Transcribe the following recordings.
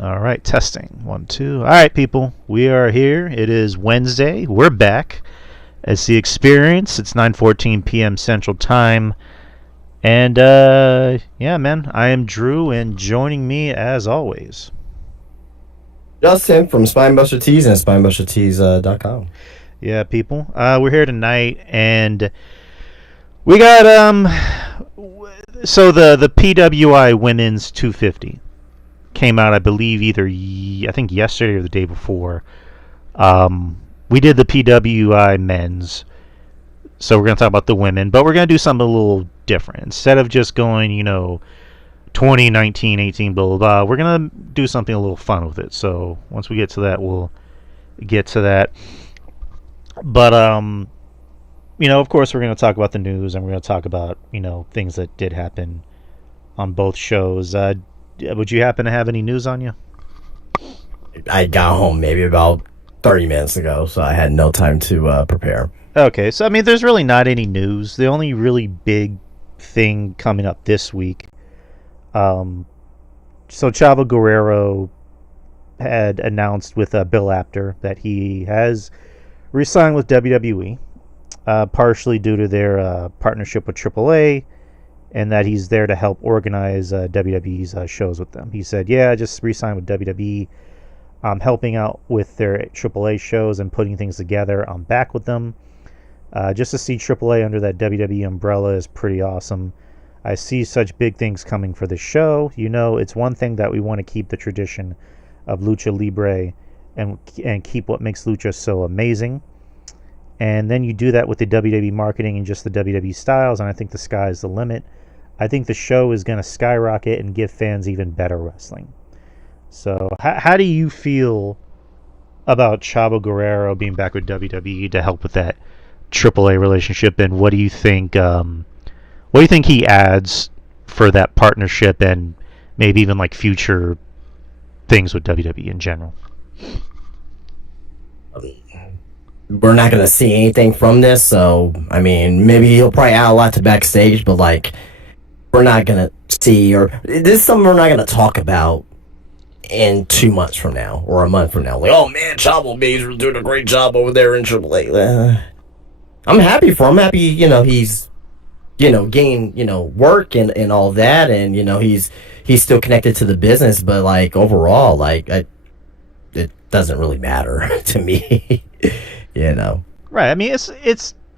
All right, testing. 1, 2. All right, people. We are here. It is Wednesday. We're back. It's the experience. It's 9:14 p.m. Central Time. And, yeah, man. I am Drew, and joining me, as always, Justin from Spinebuster Tees and spinebustertees.com. Yeah, people. We're here tonight, and we got, so the PWI Women's 250 came out, I believe, I think yesterday or the day before. We did the PWI men's, so we're going to talk about the women, but we're going to do something a little different. Instead of just going, 20, 19, 18, blah, blah, blah, we're going to do something a little fun with it. So once we get to that, we'll get to that. But, of course, we're going to talk about the news, and we're going to talk about, things that did happen on both shows. Would you happen to have any news on you? I got home maybe about 30 minutes ago, so I had no time to prepare. Okay, so, there's really not any news. The only really big thing coming up this week, so Chavo Guerrero had announced with Bill Apter that he has re-signed with WWE, partially due to their partnership with AAA, and that he's there to help organize WWE's shows with them. He said, I just re-signed with WWE. I'm helping out with their AAA shows and putting things together. I'm back with them. Just to see AAA under that WWE umbrella is pretty awesome. I see such big things coming for the show. It's one thing that we want to keep the tradition of Lucha Libre and keep what makes Lucha so amazing. And then you do that with the WWE marketing and just the WWE styles, and I think the sky is the limit. I think the show is going to skyrocket and give fans even better wrestling. So how do you feel about Chavo Guerrero being back with WWE to help with that AAA relationship, and what do you think he adds for that partnership and maybe even like future things with WWE in general? We're not going to see anything from this, so, maybe he'll probably add a lot to backstage, but, we're not going to see, or this is something we're not going to talk about in 2 months from now, or a month from now. Like, oh, man, Chavo Bays doing a great job over there in AAA. I'm happy for him. I'm happy, he's, gained, work and all that, and, he's still connected to the business, but, overall, it doesn't really matter to me. Right. It's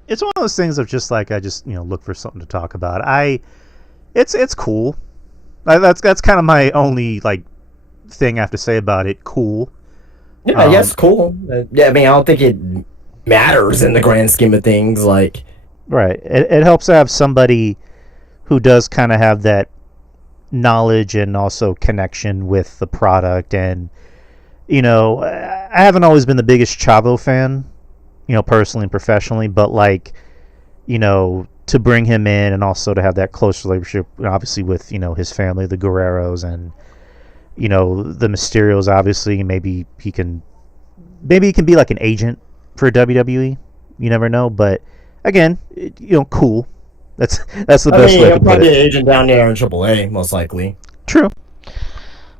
one of those things of just I just look for something to talk about. It's cool. That's kind of my only thing I have to say about it. Cool. Yeah, yes, cool. I don't think it matters in the grand scheme of things. Right. It helps to have somebody who does kind of have that knowledge and also connection with the product. And I haven't always been the biggest Chavo fan, personally and professionally, but to bring him in and also to have that close relationship, obviously with, his family, the Guerreros, and, the Mysterios, obviously, maybe he can be like an agent for WWE. You never know, but again, cool. That's the best way to put it. He'll probably be an agent down there in AAA, most likely. True.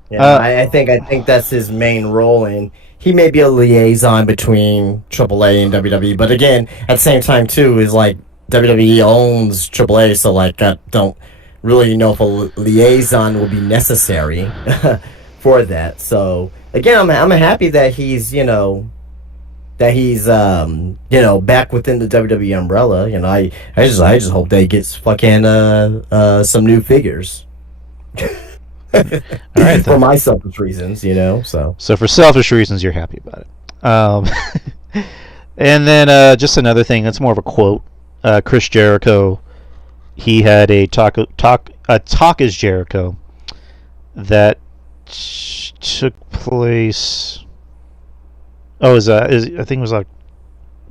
Yeah, I think that's his main role, and he may be a liaison between AAA and WWE. But again, at the same time, too, is WWE owns AAA, so I don't really know if a liaison will be necessary for that. So again, I'm happy that he's back within the WWE umbrella. I just hope that he gets fucking some new figures. All right, for my selfish reasons, So for selfish reasons, you're happy about it. And then just another thing, that's more of a quote. Chris Jericho, he had a talk is Jericho that took place. Oh, I think it was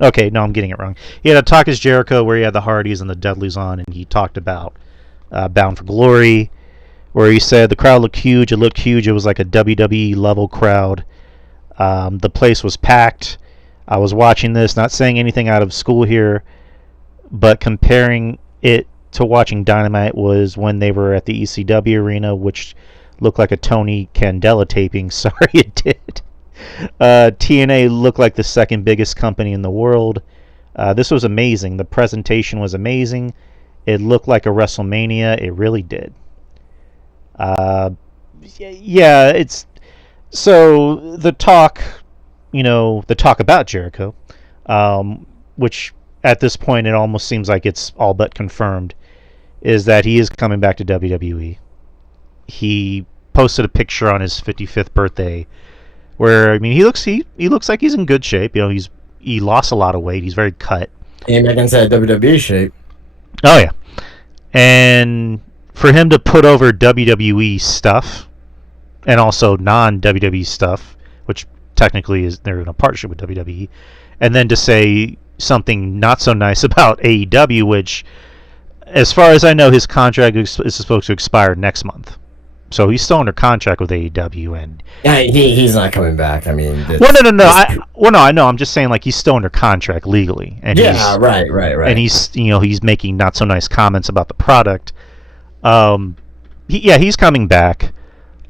okay, no, I'm getting it wrong. He had a Talk is Jericho where he had the Hardys and the Dudleys on, and he talked about Bound for Glory, where he said the crowd looked huge. It looked huge. It was like a WWE level crowd. The place was packed. I was watching this, not saying anything out of school here, but comparing it to watching Dynamite was when they were at the ECW arena, which looked like a Tony Candela taping. Sorry, it did. TNA looked like the second biggest company in the world. This was amazing. The presentation was amazing. It looked like a WrestleMania. It really did. Yeah, it's so the talk, the talk about Jericho, which at this point it almost seems like it's all but confirmed, is that he is coming back to WWE. He posted a picture on his 55th birthday where he looks like he's in good shape. He lost a lot of weight. He's very cut. And back inside WWE shape. Oh yeah, and for him to put over WWE stuff and also non-WWE stuff, which technically is they're in a partnership with WWE, and then to say something not so nice about AEW, which, as far as I know, his contract is supposed to expire next month. So he's still under contract with AEW, and yeah, he's not coming back. I mean, no. I know. I'm just saying, like, he's still under contract legally, and yeah, right. And he's making not so nice comments about the product. He's coming back.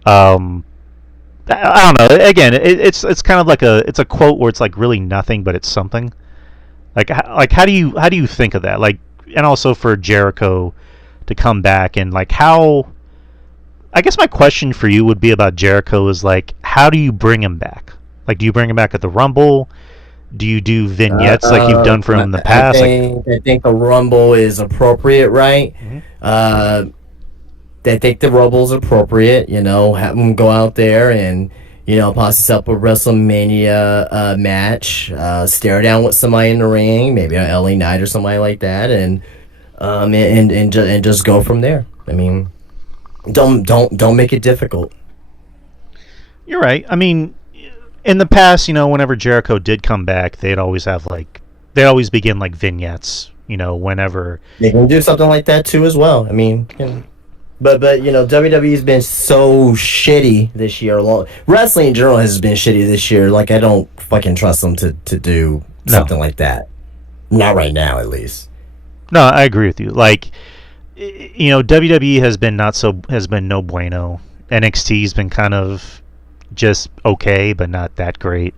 I don't know. Again, it's kind of like it's a quote where it's like really nothing, but it's something. Like how do you think of that? Like, and also for Jericho to come back and like how. I guess my question for you would be about Jericho is like, how do you bring him back? Like, do you bring him back at the Rumble? Do you do vignettes like you've done for him in the past? I think the Rumble is appropriate, right? Mm-hmm. I think the Rumble is appropriate. Have him go out there and possibly up a WrestleMania match, stare down with somebody in the ring, maybe an LA Knight or somebody like that, and just go from there. I mean. Don't make it difficult. You're right. I mean, in the past, whenever Jericho did come back, they'd always begin like vignettes. Whenever they can do something like that too as well. I mean, but WWE's been so shitty this year. Wrestling in general has been shitty this year. Like, I don't fucking trust them to do something like that. Not right now, at least. No, I agree with you. Like. WWE has been no bueno. NXT's been kind of just okay, but not that great.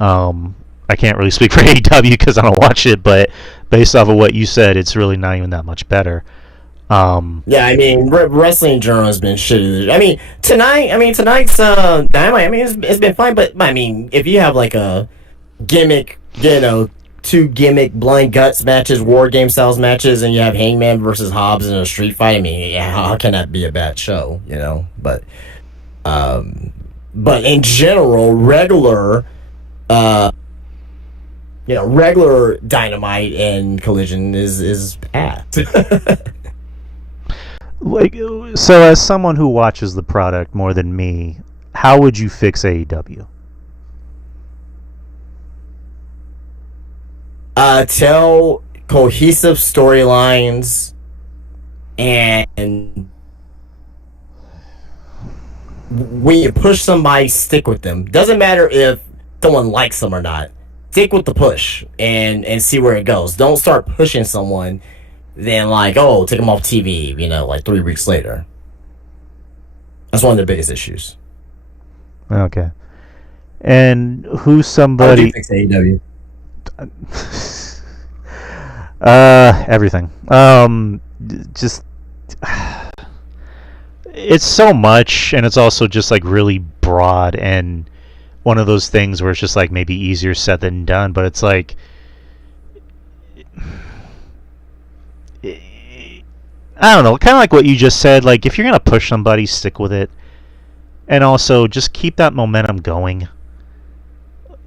I can't really speak for AEW because I don't watch it, but based off of what you said, it's really not even that much better. Yeah, I mean, wrestling in general has been shitty. I mean, tonight's Dynamite. I mean, it's been fine, but I mean, if you have like a gimmick, 2 gimmick blind guts matches, war game styles matches, and you have Hangman versus Hobbs in a street fight. I mean, how can that be a bad show? But in general, regular Dynamite and Collision is bad. Like, so as someone who watches the product more than me, how would you fix AEW? Tell cohesive storylines and when you push somebody, stick with them. Doesn't matter if someone likes them or not. Stick with the push and see where it goes. Don't start pushing someone, then take them off TV, like 3 weeks later. That's one of the biggest issues. Okay. And who's somebody... How do you fix AEW? Everything. Just it's so much, and it's also just like really broad, and one of those things where it's just like maybe easier said than done, but it's like I don't know, kind of like what you just said. Like, if you're gonna push somebody, stick with it, and also just keep that momentum going.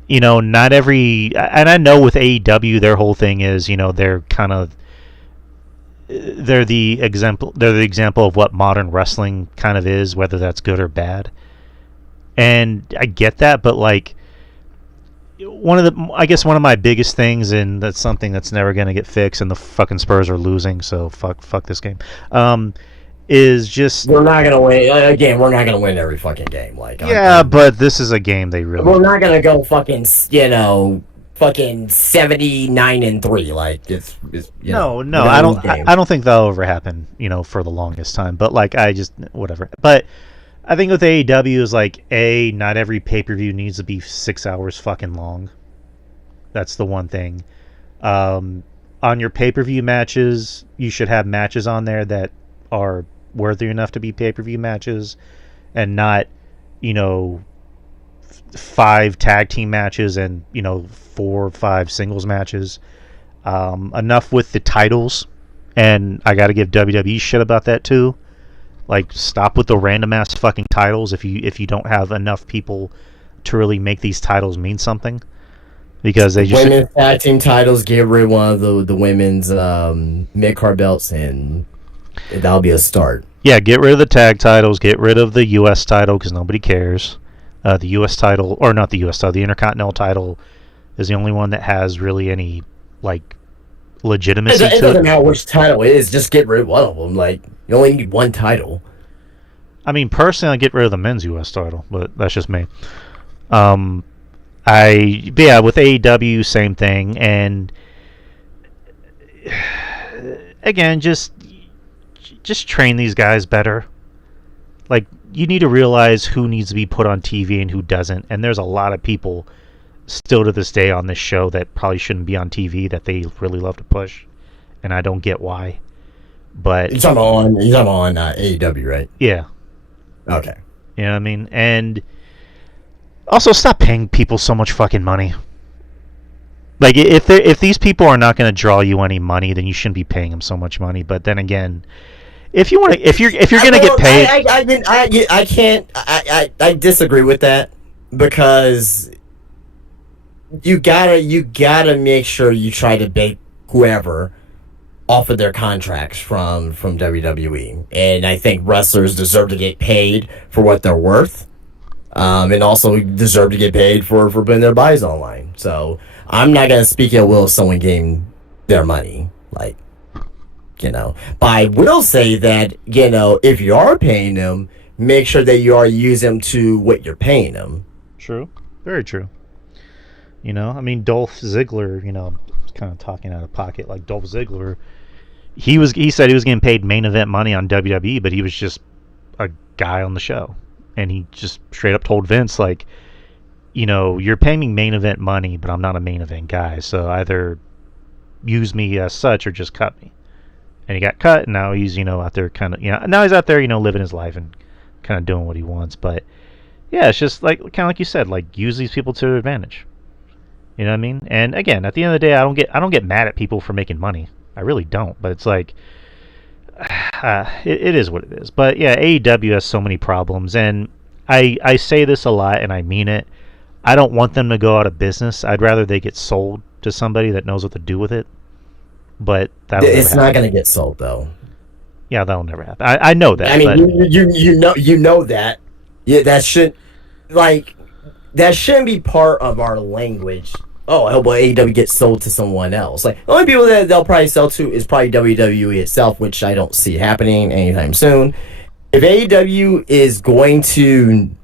Not every, and I know with AEW, their whole thing is, they're the example of what modern wrestling kind of is, whether that's good or bad. And I get that, but like, one of my biggest things, and that's something that's never going to get fixed, and the fucking Spurs are losing, so fuck this game. Is just we're not gonna win again. We're not gonna win every fucking game. But this is a game they really. We're not gonna go fucking 79-3. Like it's no. I don't think that'll ever happen. For the longest time. But like I just whatever. But I think with AEW is like, not every pay-per-view needs to be 6 hours fucking long. That's the one thing. On your pay-per-view matches, you should have matches on there that are worthy enough to be pay-per-view matches, and not, 5 tag team matches and 4 or 5 singles matches. Enough with the titles, and I got to give WWE shit about that too. Like, stop with the random ass fucking titles if you don't have enough people to really make these titles mean something. Because they just women's tag team titles, get rid of one of the women's mid card belts, and that'll be a start. Yeah, get rid of the tag titles, get rid of the U.S. title because nobody cares. The U.S. title, or not the U.S. title, the Intercontinental title is the only one that has really any like legitimacy. It doesn't matter which title it is, just get rid of one of them. Like, you only need one title. I mean, personally, I'd get rid of the men's U.S. title, but that's just me. With AEW, same thing, and again, just train these guys better. Like, you need to realize who needs to be put on TV and who doesn't, and there's a lot of people still to this day on this show that probably shouldn't be on TV that they really love to push, and I don't get why. But he's on AEW, right? Yeah. Okay. You know what I mean? And also, stop paying people so much fucking money. Like, if these people are not going to draw you any money, then you shouldn't be paying them so much money. But then again, if you're going to get paid, I disagree with that, because you gotta make sure you try to bait whoever off of their contracts from WWE, and I think wrestlers deserve to get paid for what they're worth, and also deserve to get paid for putting their bodies online. So I'm not gonna speak at will of someone getting their money, like, but I will say that, if you are paying them, make sure that you are using them to what you're paying them. True, very true. I mean, Dolph Ziggler, kind of talking out of pocket, like Dolph Ziggler, he said he was getting paid main event money on WWE, but he was just a guy on the show, and he just straight up told Vince, like, you're paying me main event money, but I'm not a main event guy, so either use me as such or just cut me. And he got cut, and now he's out there now he's out there living his life and kind of doing what he wants. But yeah, it's just like kind of like you said, like, use these people to their advantage. You know what I mean? And again, at the end of the day, I don't get mad at people for making money. I really don't. But it's like, it is what it is. But yeah, AEW has so many problems, and I say this a lot, and I mean it. I don't want them to go out of business. I'd rather they get sold to somebody that knows what to do with it. But it's not going to get sold, though. Yeah, that'll never happen. I know that. I mean, you know that. Yeah, that shouldn't be part of our language. Oh, I hope AEW gets sold to someone else. Like, the only people that they'll probably sell to is probably WWE itself, which I don't see happening anytime soon. If AEW is going to,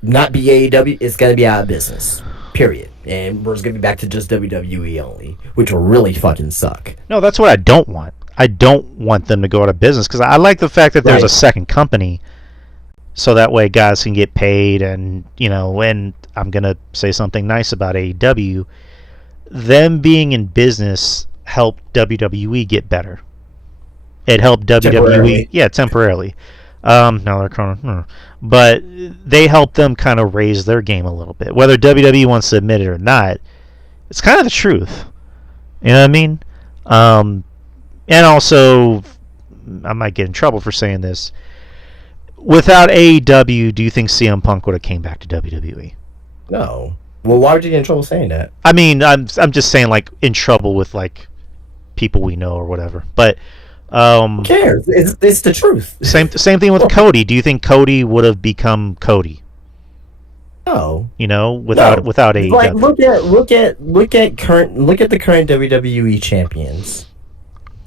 not be AEW, it's going to be out of business. Period. And we're just going to be back to just WWE only, which will really fucking suck. No, that's what I don't want. I don't want them to go out of business, because I like the fact that there's a second company, so that way guys can get paid, and and I'm gonna say something nice about AEW. Them being in business helped WWE get better. It helped WWE, temporarily. Now they're kind of, but they helped them kind of raise their game a little bit. Whether WWE wants to admit it or not, it's kind of the truth. You know what I mean? And also, I might get in trouble for saying this. Without AEW, do you think CM Punk would have came back to WWE? No. Well, why would you get in trouble saying that? I mean, I'm just saying, like, in trouble with, like, people we know or whatever. But who cares? It's the truth. Same thing with Cody. Do you think Cody would have become Cody? No. Without AEW. Like, look at the current WWE champions.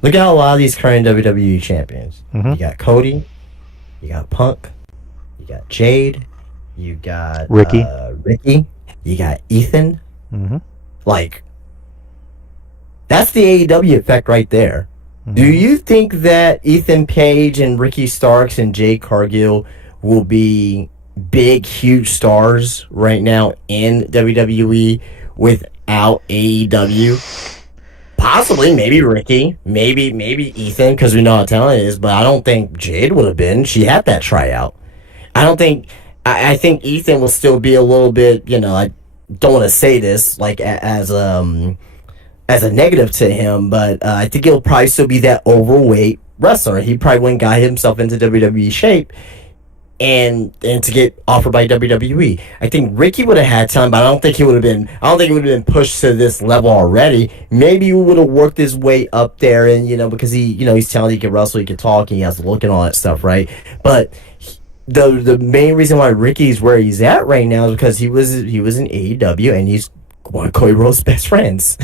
Look at a lot of these current WWE champions. Mm-hmm. You got Cody. You got Punk, you got Jade, you got Ricky, you got Ethan. Mm-hmm. Like, that's the AEW effect right there. Mm-hmm. Do you think that Ethan Page and Ricky Starks and Jade Cargill will be big, huge stars right now in WWE without AEW. Possibly, maybe Ricky, maybe Ethan, because we know how talented it is. But I don't think Jade would have been. She had that tryout. I don't think. I think Ethan will still be a little bit. I don't want to say this like as a negative to him, but I think he'll probably still be that overweight wrestler. He probably wouldn't got himself into WWE shape and to get offered by WWE. I think Ricky would have had time, but I don't think he would have been. I don't think he would have been pushed to this level already. Maybe he would have worked his way up there, and because he's talented, he can wrestle, he can talk, and he has the look and all that stuff, right? But the main reason why Ricky's where he's at right now is because he was in AEW, and he's one of Cody Rhodes' best friends.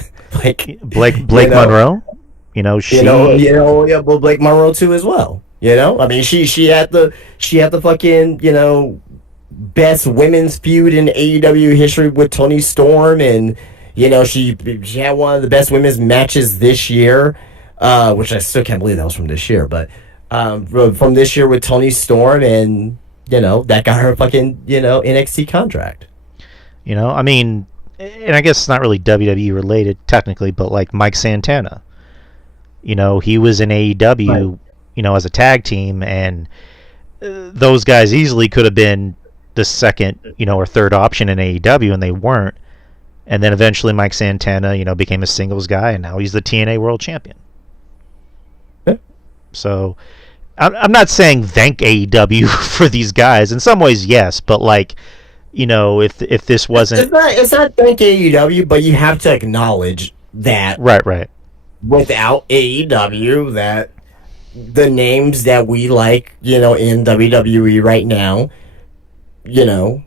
Like Blake Monroe. But Blake Monroe too as well. I mean, she had the fucking best women's feud in AEW history with Toni Storm, and she had one of the best women's matches this year, which I still can't believe that was from this year, but from this year with Toni Storm, and that got her fucking NXT contract. I mean, and I guess it's not really WWE related technically, but like Mike Santana, he was in AEW. Right. As a tag team, and those guys easily could have been the second, or third option in AEW, and they weren't. And then eventually Mike Santana, became a singles guy, and now he's the TNA World Champion. Yeah. So I'm not saying thank AEW for these guys. In some ways, yes, but like, if this wasn't... It's not thank AEW, but you have to acknowledge that... Right. Without AEW, that... the names that we like, in WWE right now, they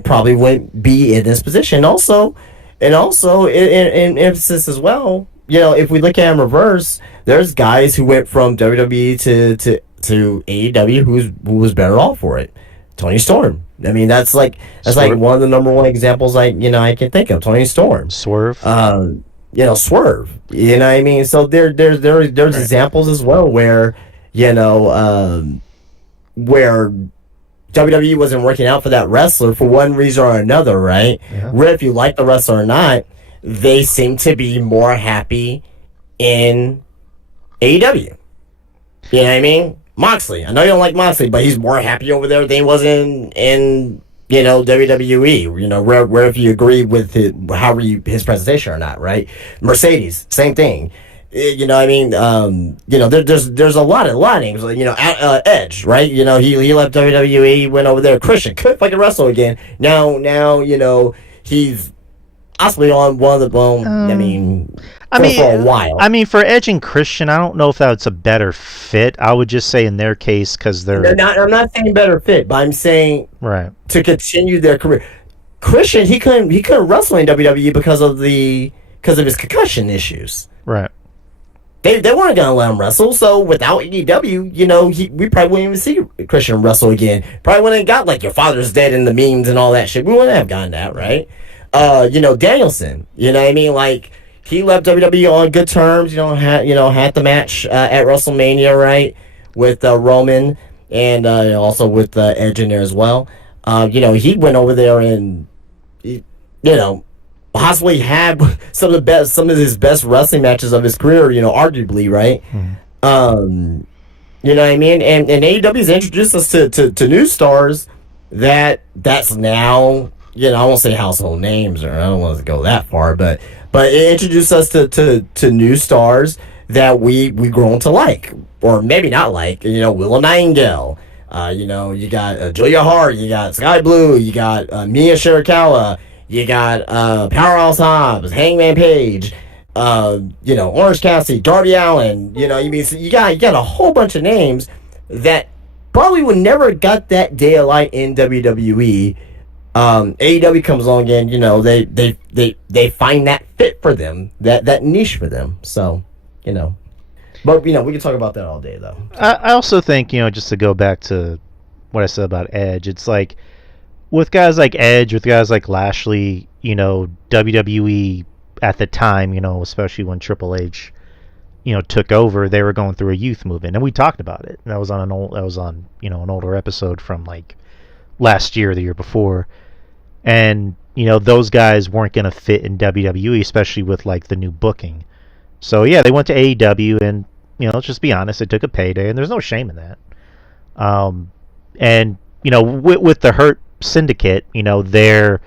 probably wouldn't be in this position. Also in emphasis as well, if we look at in reverse, there's guys who went from WWE to AEW who was better off for it. Toni Storm. I mean, that's like one of the number one examples I can think of. Toni Storm. Swerve. Swerve. You know what I mean? So there's right. Examples as well where, where WWE wasn't working out for that wrestler for one reason or another, right? Yeah. Where if you like the wrestler or not, they seem to be more happy in AEW. You know what I mean? Moxley. I know you don't like Moxley, but he's more happy over there than he was in WWE, where if you agree with his presentation or not, right? Mercedes, same thing. There's a lot of names, Edge, right? He left WWE, went over there. Christian couldn't fucking wrestle again. Now, he's possibly on one of the, for a while. I mean, for Edge and Christian, I don't know if that's a better fit. I would just say in their case, because they're not. I'm not saying better fit, but I'm saying right to continue their career. Christian, he couldn't wrestle in WWE because of his concussion issues. Right. They weren't gonna let him wrestle. So without AEW, we probably wouldn't even see Christian wrestle again. Probably wouldn't have got like your father's dead in the memes and all that shit. We wouldn't have gotten that, right? Danielson. You know what I mean? Like, he left WWE on good terms. Had the match at WrestleMania, right, with Roman, and also with Edge in there as well. He went over there and possibly had some of his best wrestling matches of his career. Arguably, right. Mm-hmm. You know what I mean? And AEW's introduced us to new stars that's now. I won't say household names, or I don't want to go that far, but it introduced us to new stars that we grown to like, or maybe not like. Willow Nightingale. You got Julia Hart. You got Sky Blue. You got Mia Shirakawa. You got Powerhouse Hobbs, Hangman Page. Orange Cassidy, Darby Allin. You got a whole bunch of names that probably would never got that daylight in WWE. AEW comes along and they find that fit for them, that niche for them. So but we can talk about that all day though. I also think just to go back to what I said about Edge, it's like with guys like Edge, with guys like Lashley, WWE at the time, especially when Triple H took over, they were going through a youth movement, and we talked about it. That was on an older episode from like last year or the year before, and those guys weren't going to fit in WWE, especially with like the new booking. So yeah, they went to AEW, and let's just be honest, it took a payday, and there's no shame in that. And with the Hurt Syndicate, they're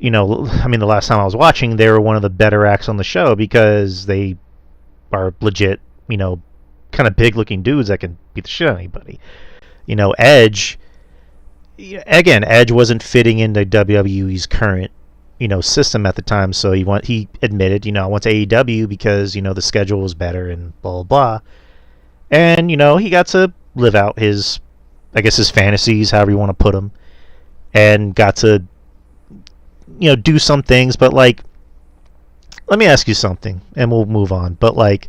the last time I was watching, they were one of the better acts on the show because they are legit, kind of big looking dudes that can beat the shit out of anybody. Edge, again, Edge wasn't fitting into WWE's current, system at the time, so he admitted, I went to AEW because, the schedule was better and blah, blah, blah. And, he got to live out his fantasies, however you want to put them, and got to, do some things, but, like, let me ask you something, and we'll move on, but, like,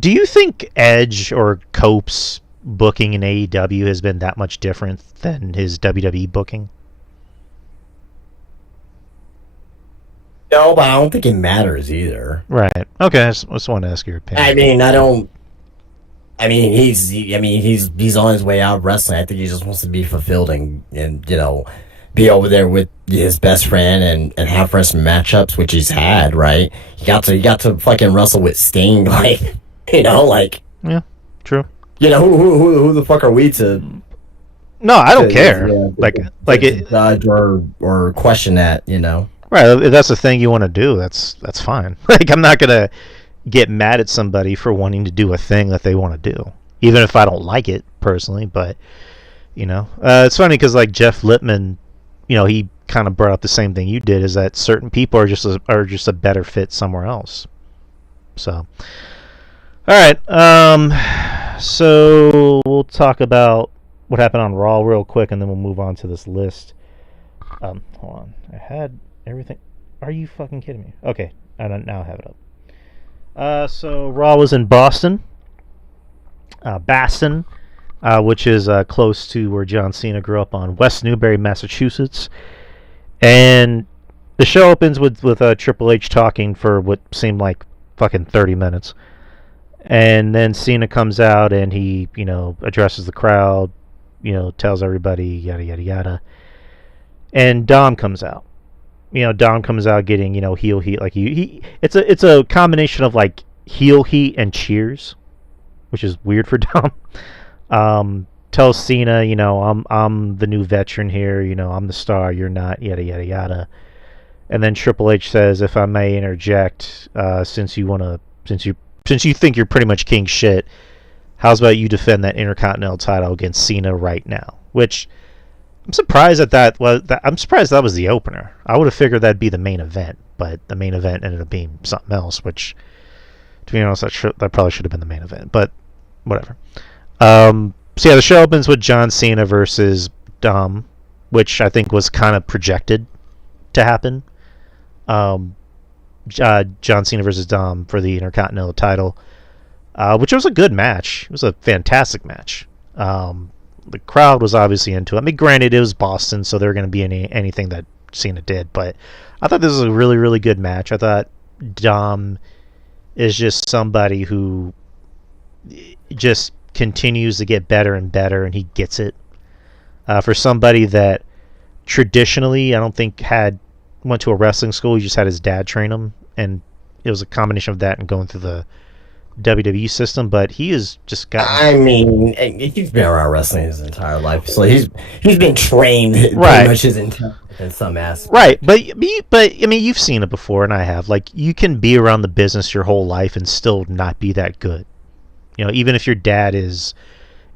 do you think Edge or Cope's booking in AEW has been that much different than his WWE booking? No, but I don't think it matters either. Right. Okay, I just want to ask your opinion. He's on his way out of wrestling. I think he just wants to be fulfilled and be over there with his best friend and have wrestling matchups, which he's had, right? He got to fucking wrestle with Sting, like, yeah, true. Who the fuck are we to? No, I don't care. Judge or question that, Right, if that's the thing you want to do, that's fine. Like, I'm not gonna get mad at somebody for wanting to do a thing that they want to do, even if I don't like it personally. But it's funny because like Jeff Lippman, he kind of brought up the same thing you did, is that certain people are just a better fit somewhere else. So, all right, so we'll talk about what happened on Raw real quick, and then we'll move on to this list. Hold on, I had everything. Are you fucking kidding me? Okay, I don't now have it up. So Raw was in Boston, which is close to where John Cena grew up on West Newbury, Massachusetts. And the show opens with Triple H talking for what seemed like fucking 30 minutes. And then Cena comes out and he, addresses the crowd, tells everybody, yada, yada, yada. And Dom comes out. Dom comes out getting, heel heat. Like it's a combination of like heel heat and cheers, which is weird for Dom. Tells Cena, I'm the new veteran here. I'm the star. You're not. Yada yada yada. And then Triple H says, if I may interject, since you think you're pretty much king shit, how's about you defend that Intercontinental title against Cena right now? Which I'm surprised I'm surprised that was the opener. I would have figured that'd be the main event, but the main event ended up being something else, which, to be honest, that probably should have been the main event, but whatever. So yeah, the show opens with John Cena versus Dom, which I think was kind of projected to happen. John Cena versus Dom for the Intercontinental title, which was a good match. It was a fantastic match. The crowd was obviously into it. I mean, granted, it was Boston, so they're going to be anything that Cena did, but I thought this was a really, really good match. I thought Dom is just somebody who just continues to get better and better, and he gets it. For somebody that traditionally, I don't think went to a wrestling school, he just had his dad train him, and it was a combination of that and going through the WWE system, but he has just gotten... I mean, he's been around wrestling his entire life, so he's been trained pretty much his entire life in some aspect. Right, but I mean, you've seen it before, and I have. Like, you can be around the business your whole life and still not be that good. Even if your dad is,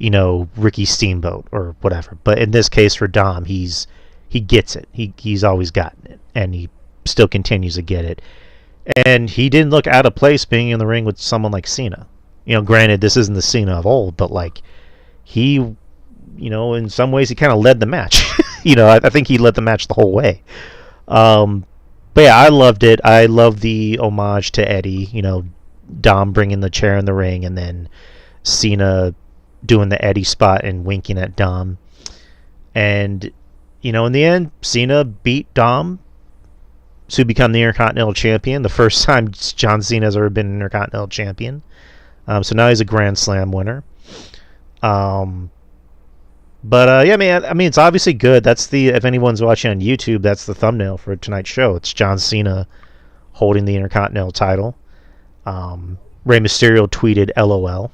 Ricky Steamboat or whatever. But in this case, for Dom, he gets it. He's always gotten it, and he still continues to get it. And he didn't look out of place being in the ring with someone like Cena. Granted, this isn't the Cena of old, but like he, in some ways he kind of led the match. I think he led the match the whole way. But yeah, I loved it. I love the homage to Eddie. Dom bringing the chair in the ring, and then Cena doing the Eddie spot and winking at Dom. And in the end, Cena beat Dom to become the Intercontinental Champion, the first time John Cena has ever been an Intercontinental Champion. So now he's a Grand Slam winner. Yeah, man. I mean, it's obviously good. That's the if anyone's watching on YouTube, that's the thumbnail for tonight's show. It's John Cena holding the Intercontinental title. Rey Mysterio tweeted "LOL,"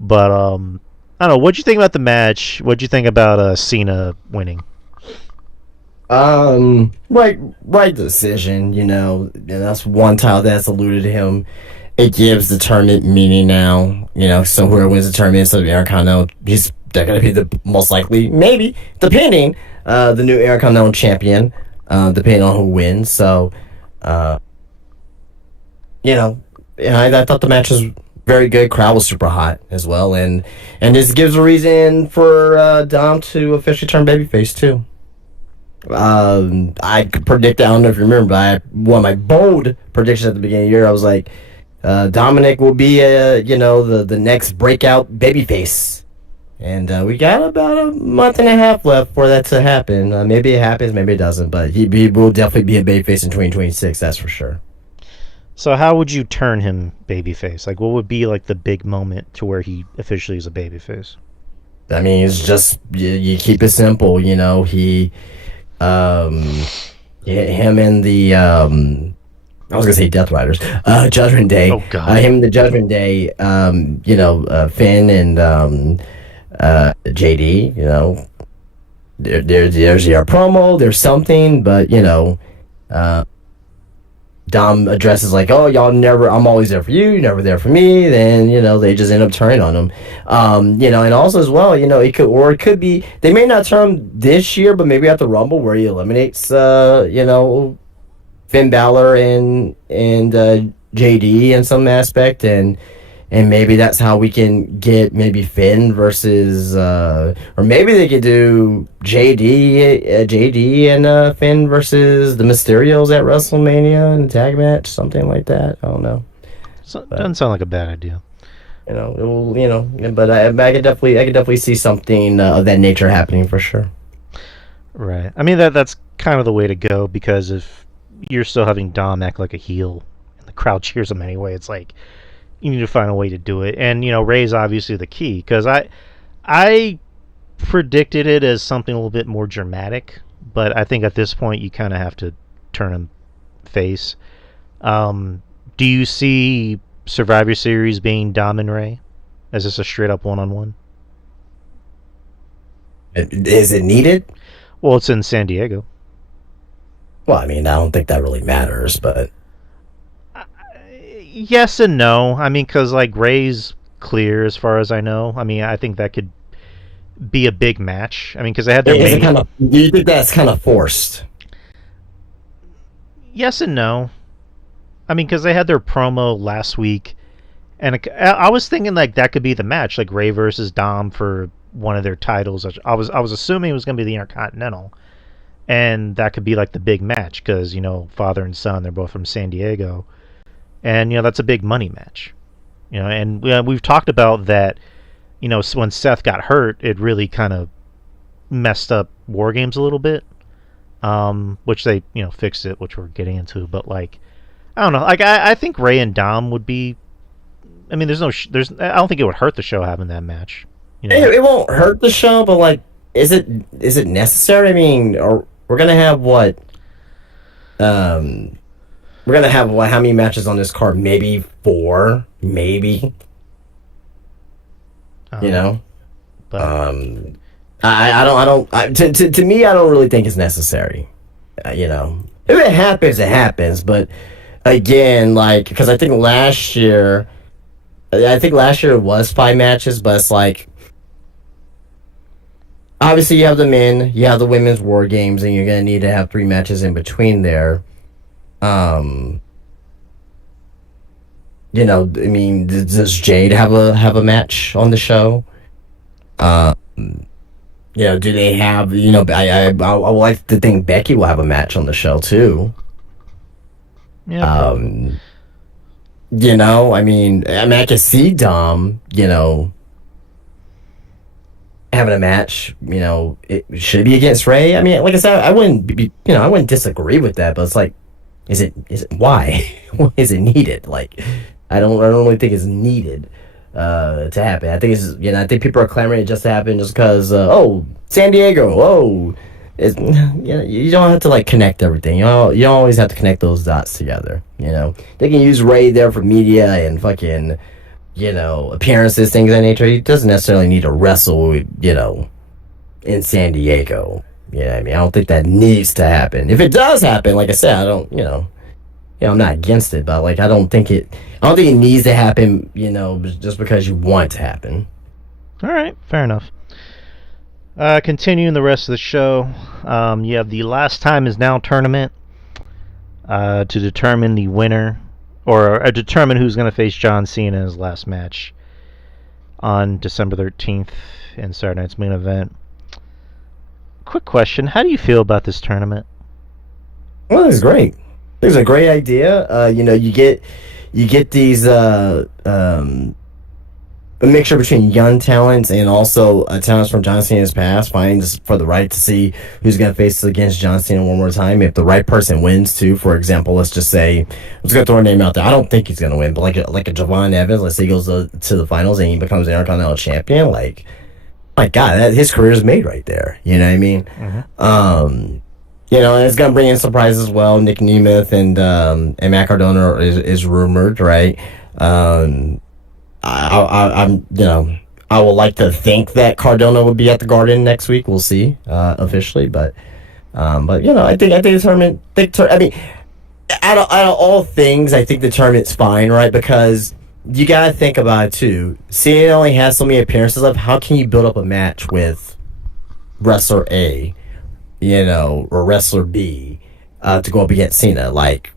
but I don't know. What'd you think about the match? What'd you think about Cena winning? Right decision. You know, that's one title that's alluded to him. It gives the tournament meaning now. You know, so whoever wins the tournament instead of Intercontinental, they're going to be the most likely, maybe, depending, the new Intercontinental champion, depending on who wins. So, I thought the match was very good. Crowd was super hot as well, and this gives a reason for Dom to officially turn babyface too. I could predict. I don't know if you remember, but one of my bold predictions at the beginning of the year, I was like, Dominic will be the next breakout babyface, and we got about a month and a half left for that to happen. Maybe it happens, maybe it doesn't, but he will definitely be a babyface in 2026. That's for sure. So how would you turn him babyface? Like, what would be like the big moment to where he officially is a babyface? I mean, it's just you keep it simple. You know, him and the I was gonna say Death Riders, Judgment Day. Oh God. Him and the Judgment Day. Finn and JD. You know, there's your promo. There's something, but Dom addresses like, "Oh, y'all never. I'm always there for you. You're never there for me." Then they just end up turning on him. And also as well, it could be they may not turn him this year, but maybe at the Rumble where he eliminates, Finn Balor and JD in some aspect, and maybe that's how we can get maybe Finn versus, or maybe they could do JD and Finn versus the Mysterios at WrestleMania in a tag match, something like that. I don't know. Doesn't sound like a bad idea. It will, but I could definitely see something of that nature happening for sure. Right. I mean that's kind of the way to go, because if you're still having Dom act like a heel and the crowd cheers him anyway, it's like you need to find a way to do it. And Rey's obviously the key, because I predicted it as something a little bit more dramatic, but I think at this point you kind of have to turn him face. Do you see Survivor Series being Dom and Rey? Is this a straight up one-on-one? Is it needed? Well, it's in San Diego. Well, I mean, I don't think that really matters, but yes and no. I mean, because like Rey's clear as far as I know. I mean, I think that could be a big match. I mean, because they had their do you think that's kind of forced? Yes and no. I mean, because they had their promo last week, and I was thinking like that could be the match, like Rey versus Dom for one of their titles. I was assuming it was going to be the Intercontinental, and that could be like the big match because father and son, they're both from San Diego, and that's a big money match. And we've talked about that. When Seth got hurt, it really kind of messed up War Games a little bit, which they fixed it, which we're getting into. But like, I don't know. Like I think Rey and Dom would be. I mean, I don't think it would hurt the show having that match. It won't hurt the show, but like, is it necessary? I mean, we're gonna have what? We're gonna have what? How many matches on this card? Maybe 4, maybe. But I don't. To me, I don't really think it's necessary. If it happens, it happens. But again, like, because I think last year it was 5 matches, but it's like, obviously you have the men, you have the women's War Games, and you're gonna need to have 3 matches in between there. I mean, does Jade have a match on the show? Do they have? I would like to think Becky will have a match on the show too. Yeah. I mean, I can see Dom, having a match, it should be against Ray. I mean, like I said, I wouldn't I wouldn't disagree with that, but it's like, is it why? Is it needed? Like, I don't really think it's needed to happen. I think it's I think people are clamoring it just to happen just because San Diego, you don't have to like connect everything. You don't always have to connect those dots together. They can use Ray there for media and fucking appearances, things of that nature. He doesn't necessarily need to wrestle, in San Diego. I mean, I don't think that needs to happen. If it does happen, like I said, I don't, I'm not against it, but like I don't think it needs to happen, just because you want it to happen. All right, fair enough. Continuing the rest of the show, you have the Last Time Is Now tournament to determine the winner, or determine who's going to face John Cena in his last match on December 13th in Saturday Night's main event. Quick question: how do you feel about this tournament? Well, it's great. It's a great idea. You get these a mixture between young talents and also talents from John Cena's past, fighting just for the right to see who's going to face against John Cena one more time. If the right person wins, too, for example, let's just say, I'm just going to throw a name out there. I don't think he's going to win, but like a Javon Evans, let's say he goes to the finals and he becomes an Intercontinental Champion, like, my God, his career is made right there. You know what I mean? Mm-hmm. And it's gonna bring in surprises as well. Nick Nemeth and Matt Cardona is rumored, right? I would like to think that Cardona would be at the Garden next week. We'll see officially, but I think the tournament. I mean, out of all things, I think the tournament's fine, right? Because you gotta think about it too. Cena only has so many appearances of. How can you build up a match with wrestler A, or wrestler B, to go up against Cena? Like,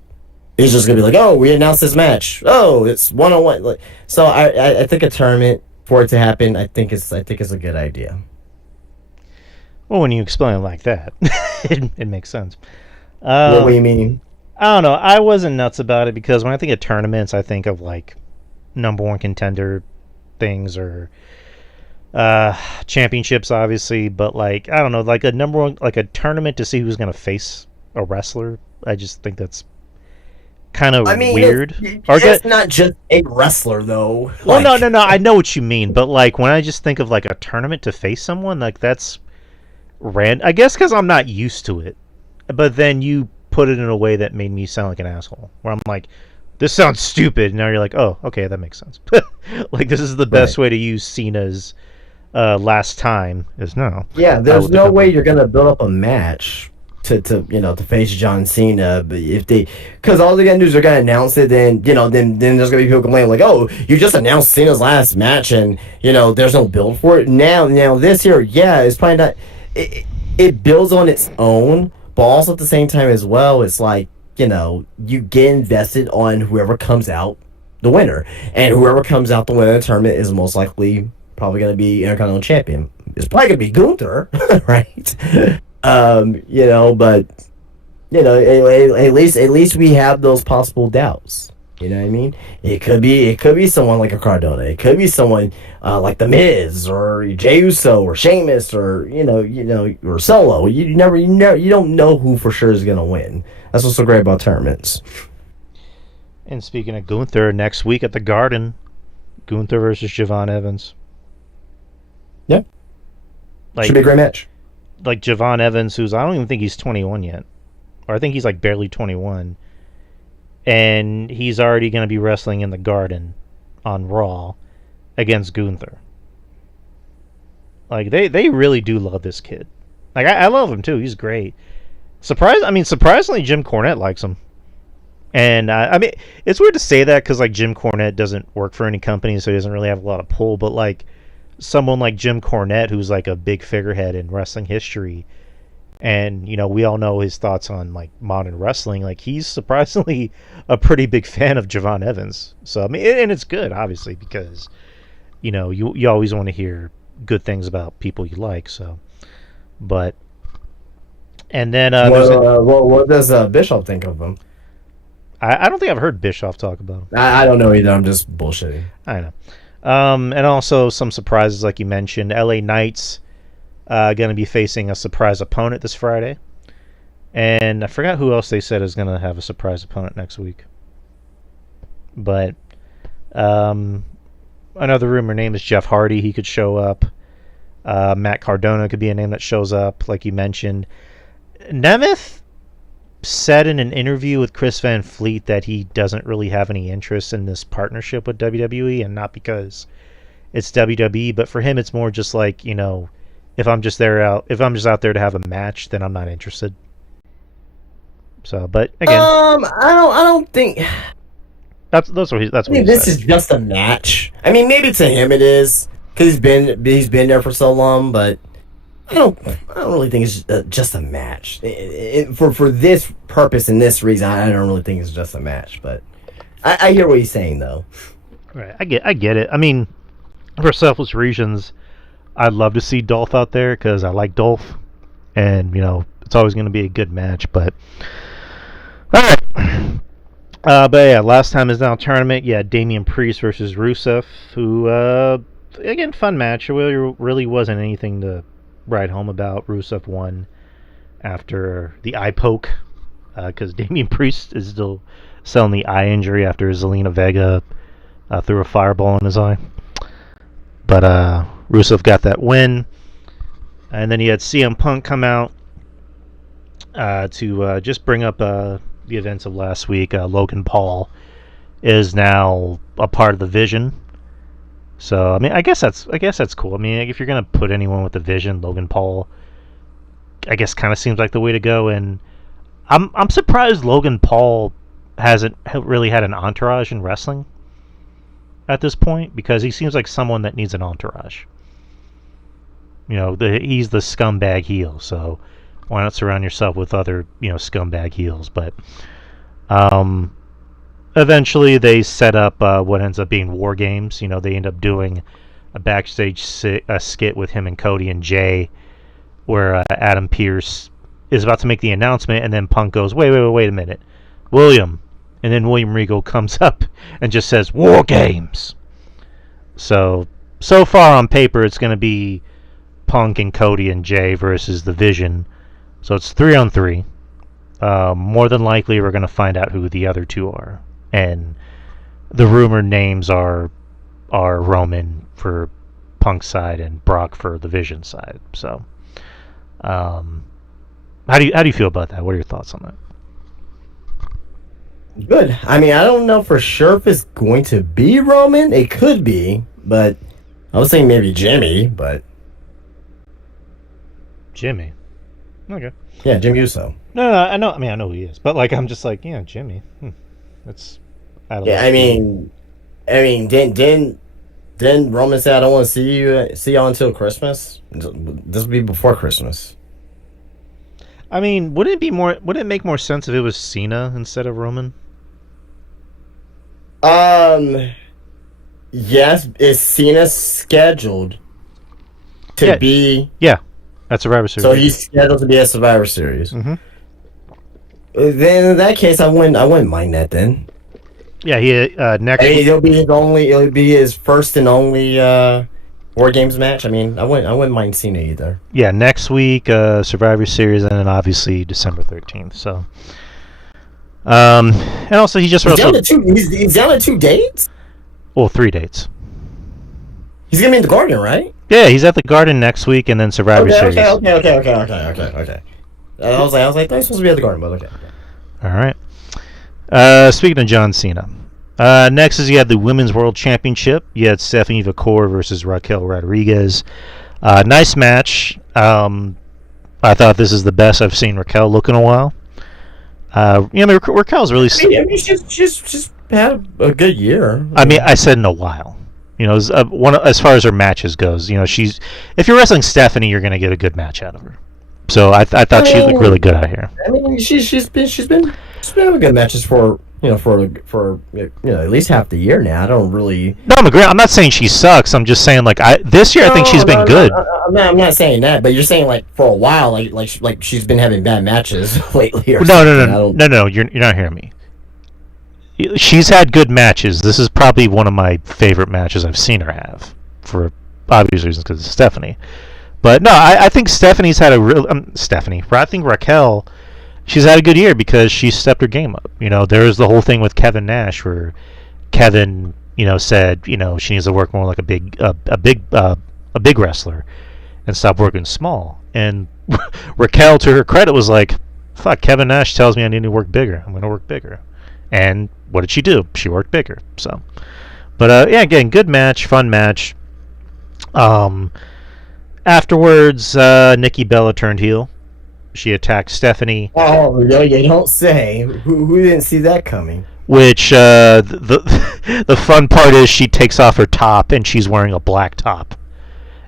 it's just gonna be like, oh, we announced this match. Oh, it's 1-on-1. Like, so I think a tournament for it to happen, I think it's a good idea. Well, when you explain it like that, it makes sense. What do you mean? I don't know. I wasn't nuts about it because when I think of tournaments, I think of like number one contender things or championships, obviously. But like, I don't know, like a number one, like a tournament to see who's gonna face a wrestler. I just think that's kind of weird. It's not just a wrestler though. Well, no. I know what you mean, but like when I just think of like a tournament to face someone, like that's random. I guess because I'm not used to it. But then you put it in a way that made me sound like an asshole. Where I'm like, this sounds stupid. And now you're like, oh, okay, that makes sense. Like this is the best way to use Cena's last time is now. Yeah, there's no way you're gonna build up a match to face John Cena, but because all they're gonna do is they're gonna announce it, then there's gonna be people complaining like, oh, you just announced Cena's last match and there's no build for it. Now this here, yeah, it's probably not. It builds on its own, but also at the same time as well, it's like you get invested on whoever comes out the winner, and whoever comes out the winner of the tournament is most likely probably gonna be Intercontinental Champion. It's probably gonna be Gunther, right? But at least we have those possible doubts. You know what I mean? It could be someone like a Cardona. It could be someone like the Miz or Jey Uso or Sheamus or or Solo. You don't know who for sure is gonna win. That's what's so great about tournaments. And speaking of Gunther, next week at the Garden, Gunther versus Javon Evans. Yeah, should be a great match. Like Javon Evans, I don't even think he's 21 yet, or I think he's like barely 21, and he's already going to be wrestling in the Garden on Raw against Gunther. Like they really do love this kid. Like I love him too. He's great. Surprisingly, Jim Cornette likes him, and I mean it's weird to say that because like Jim Cornette doesn't work for any company, so he doesn't really have a lot of pull. But like someone like Jim Cornette, who's like a big figurehead in wrestling history, and we all know his thoughts on like modern wrestling, like he's surprisingly a pretty big fan of Javon Evans. So I mean, and it's good obviously because you always want to hear good things about people you like. So, but and then what does Bischoff think of him? I don't think I've heard Bischoff talk about him. I don't know either. I'm just bullshitting. I know. And also some surprises, like you mentioned. LA Knights going to be facing a surprise opponent this Friday. And I forgot who else they said is going to have a surprise opponent next week. But another rumor name is Jeff Hardy. He could show up. Matt Cardona could be a name that shows up, like you mentioned. Nemeth said in an interview with Chris Van Fleet that he doesn't really have any interest in this partnership with WWE, and not because it's WWE, but for him it's more just like, if I'm just out there to have a match, then I'm not interested. So, but again, I don't think that's what he this is just a match. I mean, maybe to him it is because he's been there for so long, but I don't really think it's just a match. For this purpose and this reason, I don't really think it's just a match. But I hear what he's saying, though. Right, I get it. I mean, for selfish reasons, I'd love to see Dolph out there because I like Dolph, and it's always going to be a good match. But all right. But yeah, last time is now tournament. Yeah, Damian Priest versus Rusev, who again, fun match. It really wasn't anything to write home about. Rusev won after the eye poke because Damian Priest is still selling the eye injury after Zelina Vega threw a fireball in his eye. But Rusev got that win, and then he had CM Punk come out to just bring up the events of last week. Logan Paul is now a part of the Vision. So I mean, I guess that's cool. I mean, if you're gonna put anyone with the Vision, Logan Paul, I guess kind of seems like the way to go. And I'm surprised Logan Paul hasn't really had an entourage in wrestling at this point, because he seems like someone that needs an entourage. He's the scumbag heel, so why not surround yourself with other scumbag heels? But eventually they set up what ends up being War Games. They end up doing a backstage skit with him and Cody and Jay, where Adam Pearce is about to make the announcement, and then Punk goes, wait a minute, William. And then William Regal comes up and just says, War Games. So far on paper, it's going to be Punk and Cody and Jay versus the Vision. So it's 3-on-3. More than likely, we're going to find out who the other two are. And the rumored names are Roman for Punk's side and Brock for the Vision side. So, how do you feel about that? What are your thoughts on that? Good. I mean, I don't know for sure if it's going to be Roman. It could be, but I was saying maybe Jimmy, but Jimmy. Okay. Yeah, Jimmy Uso. No, I know. I mean, I know who he is, but I'm just like, yeah, Jimmy. That's. Yeah, I mean, didn't Roman say I don't want to see y'all until Christmas? This would be before Christmas. I mean, would it make more sense if it was Cena instead of Roman? Yes, is Cena scheduled to be? Yeah, at Survivor Series. So he's scheduled to be at Survivor Series. Mm-hmm. Then in that case, I wouldn't mind that then. Yeah, he next. I mean, it'll be his first and only War Games match. I mean, I wouldn't mind Cena either. Yeah, next week Survivor Series, and then obviously December 13th. So, and also he just wrestled. He's down to 2 dates. Well, 3 dates. He's gonna be in the Garden, right? Yeah, he's at the Garden next week, and then Survivor Series. Okay. I was like, they're supposed to be at the Garden, but okay. All right. Speaking of John Cena, next is you had the Women's World Championship. You had Stephanie Vacour versus Raquel Rodriguez. Nice match. I thought this is the best I've seen Raquel look in a while. Raquel's really. She's had a good year. I mean, I said in a while. As far as her matches goes, she's. If you're wrestling Stephanie, you're going to get a good match out of her. So I thought she looked really good out here. I mean, she's been having good matches for at least half the year now. I don't really. No, I'm not saying she sucks. I'm just saying this year I think she's been good. I'm not saying that, but you're saying for a while like she's been having bad matches lately. Or No. You're not hearing me. She's had good matches. This is probably one of my favorite matches I've seen her have, for obvious reasons because it's Stephanie. But no, I think Stephanie's had a real Stephanie. I think Raquel, she's had a good year because she stepped her game up. There's the whole thing with Kevin Nash where Kevin, said, she needs to work more like a big wrestler and stop working small. And Raquel, to her credit, was like, "Fuck, Kevin Nash tells me I need to work bigger. I'm going to work bigger." And what did she do? She worked bigger. So, but yeah, again, good match, fun match. Afterwards, Nikki Bella turned heel. She attacked Stephanie. Oh no, you don't say. Who didn't see that coming? Which the fun part is she takes off her top and she's wearing a black top.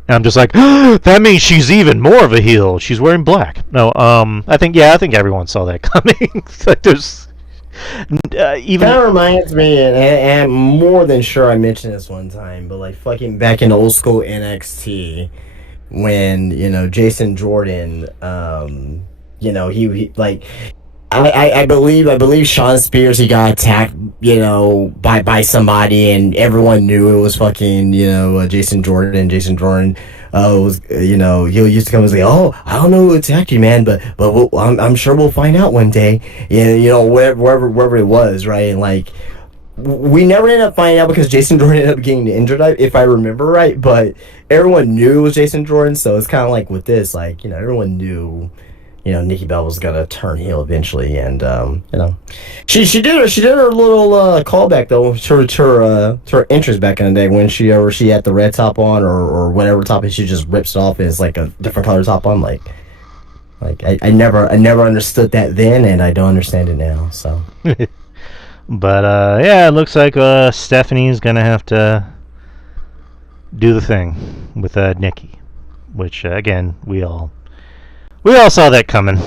And I'm just like, that means she's even more of a heel. She's wearing black. No, I think everyone saw that coming. Like there's even That reminds me, and I'm more than sure I mentioned this one time, but like fucking back in old school NXT, when Jason Jordan, he like. I believe Sean Spears, he got attacked, by somebody, and everyone knew it was fucking, Jason Jordan. Jason Jordan, was, he used to come and say, "Oh, I don't know who attacked you, man, but I'm sure we'll find out one day." Wherever it was, right? And like, we never ended up finding out because Jason Jordan ended up getting injured, if I remember right. But everyone knew it was Jason Jordan, so it's kind of like with this, like, everyone knew. Nikki Bella was gonna turn heel eventually, and she did her little callback though to her entrance back in the day when she had the red top on or whatever top, and she just rips it off and it's like a different color top on. Like I never understood that then, and I don't understand it now. So, but yeah, it looks like Stephanie's gonna have to do the thing with Nikki, which again we all saw that coming.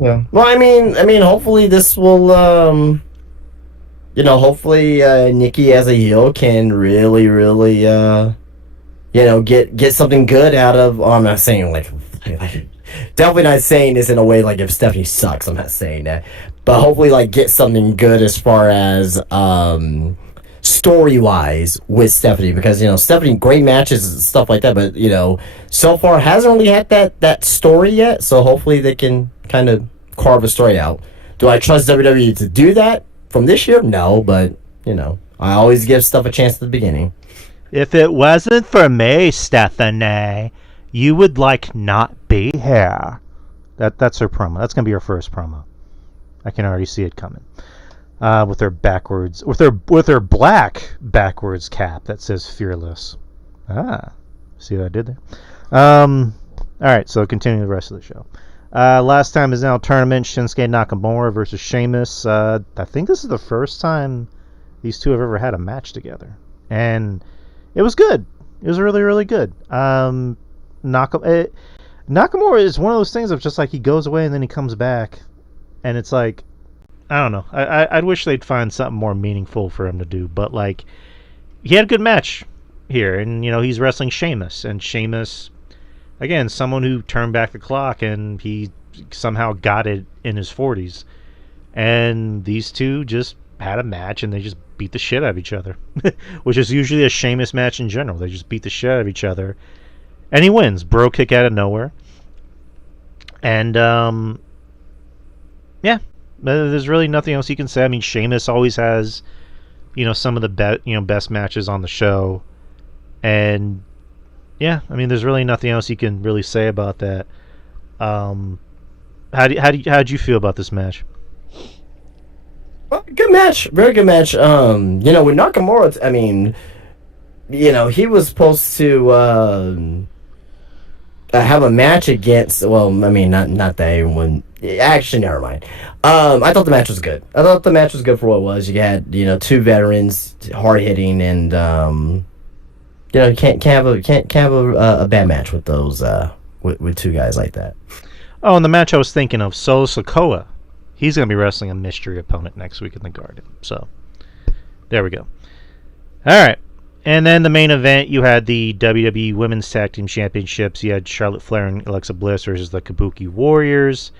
Yeah. Well, I mean, hopefully this will, hopefully Nikki as a heel can really, really, get something good out of. Oh, I'm not saying like definitely not saying this in a way like if Stephanie sucks. I'm not saying that, but hopefully like get something good as far as story wise with Stephanie, because Stephanie, great matches and stuff like that, but so far hasn't really had that story yet, so hopefully they can kind of carve a story out. Do I trust WWE to do that from this year? No, but I always give stuff a chance at the beginning. If it wasn't for me, Stephanie, you would not be here. That's her promo. That's gonna be her first promo. I can already see it coming. With her black backwards cap that says "Fearless." See what I did there? All right, so continue the rest of the show. Last time is now tournament: Shinsuke Nakamura versus Sheamus. I think this is the first time these two have ever had a match together, and it was good. It was really, really good. Nakamura is one of those things of just like he goes away and then he comes back, and it's like, I don't know. I'd wish they'd find something more meaningful for him to do. But, like, he had a good match here. And, he's wrestling Sheamus. And Sheamus, again, someone who turned back the clock and he somehow got it in his 40s. And these two just had a match and they just beat the shit out of each other. Which is usually a Sheamus match in general. They just beat the shit out of each other. And he wins. Bro kick out of nowhere. And, yeah. There's really nothing else you can say. I mean, Sheamus always has, some of the best matches on the show, and yeah, I mean, there's really nothing else you can really say about that. How'd you feel about this match? Well, good match, very good match. With Nakamura, I mean, he was supposed to have a match against. Well, I mean, not that anyone. Actually, never mind. I thought the match was good. I thought the match was good for what it was. You had, two veterans, hard hitting, and can't have a bad match with those with two guys like that. Oh, and the match I was thinking of, Solo Sikoa. He's gonna be wrestling a mystery opponent next week in the Garden. So there we go. All right. And then the main event, you had the WWE Women's Tag Team Championships. You had Charlotte Flair and Alexa Bliss versus the Kabuki Warriors,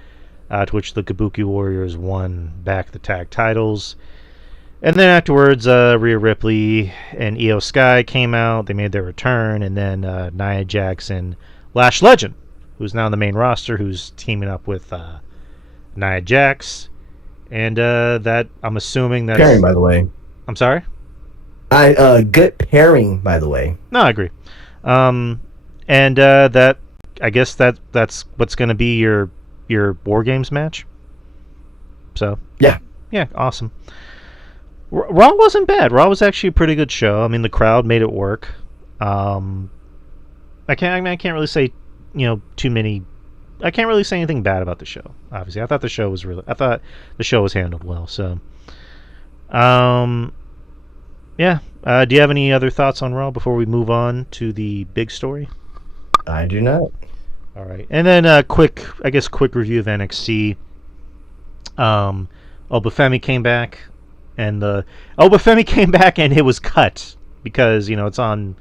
to which the Kabuki Warriors won back the tag titles. And then afterwards, Rhea Ripley and Io Sky came out. They made their return. And then Nia Jax and Lash Legend, who's now on the main roster, who's teaming up with Nia Jax, and that I'm assuming that's Pairing, by the way. I'm sorry. Good pairing, by the way. No, I agree. And that I guess that's what's going to be your War Games match. So Yeah, awesome. Raw wasn't bad. Raw was actually a pretty good show. I mean, the crowd made it work. I can't really say too many. I can't really say anything bad about the show. Obviously, I thought the show was handled well. So, yeah. Do you have any other thoughts on Raw before we move on to the big story? I do not. All right, and then quick review of NXT. Obafemi came back, and it was cut because it's on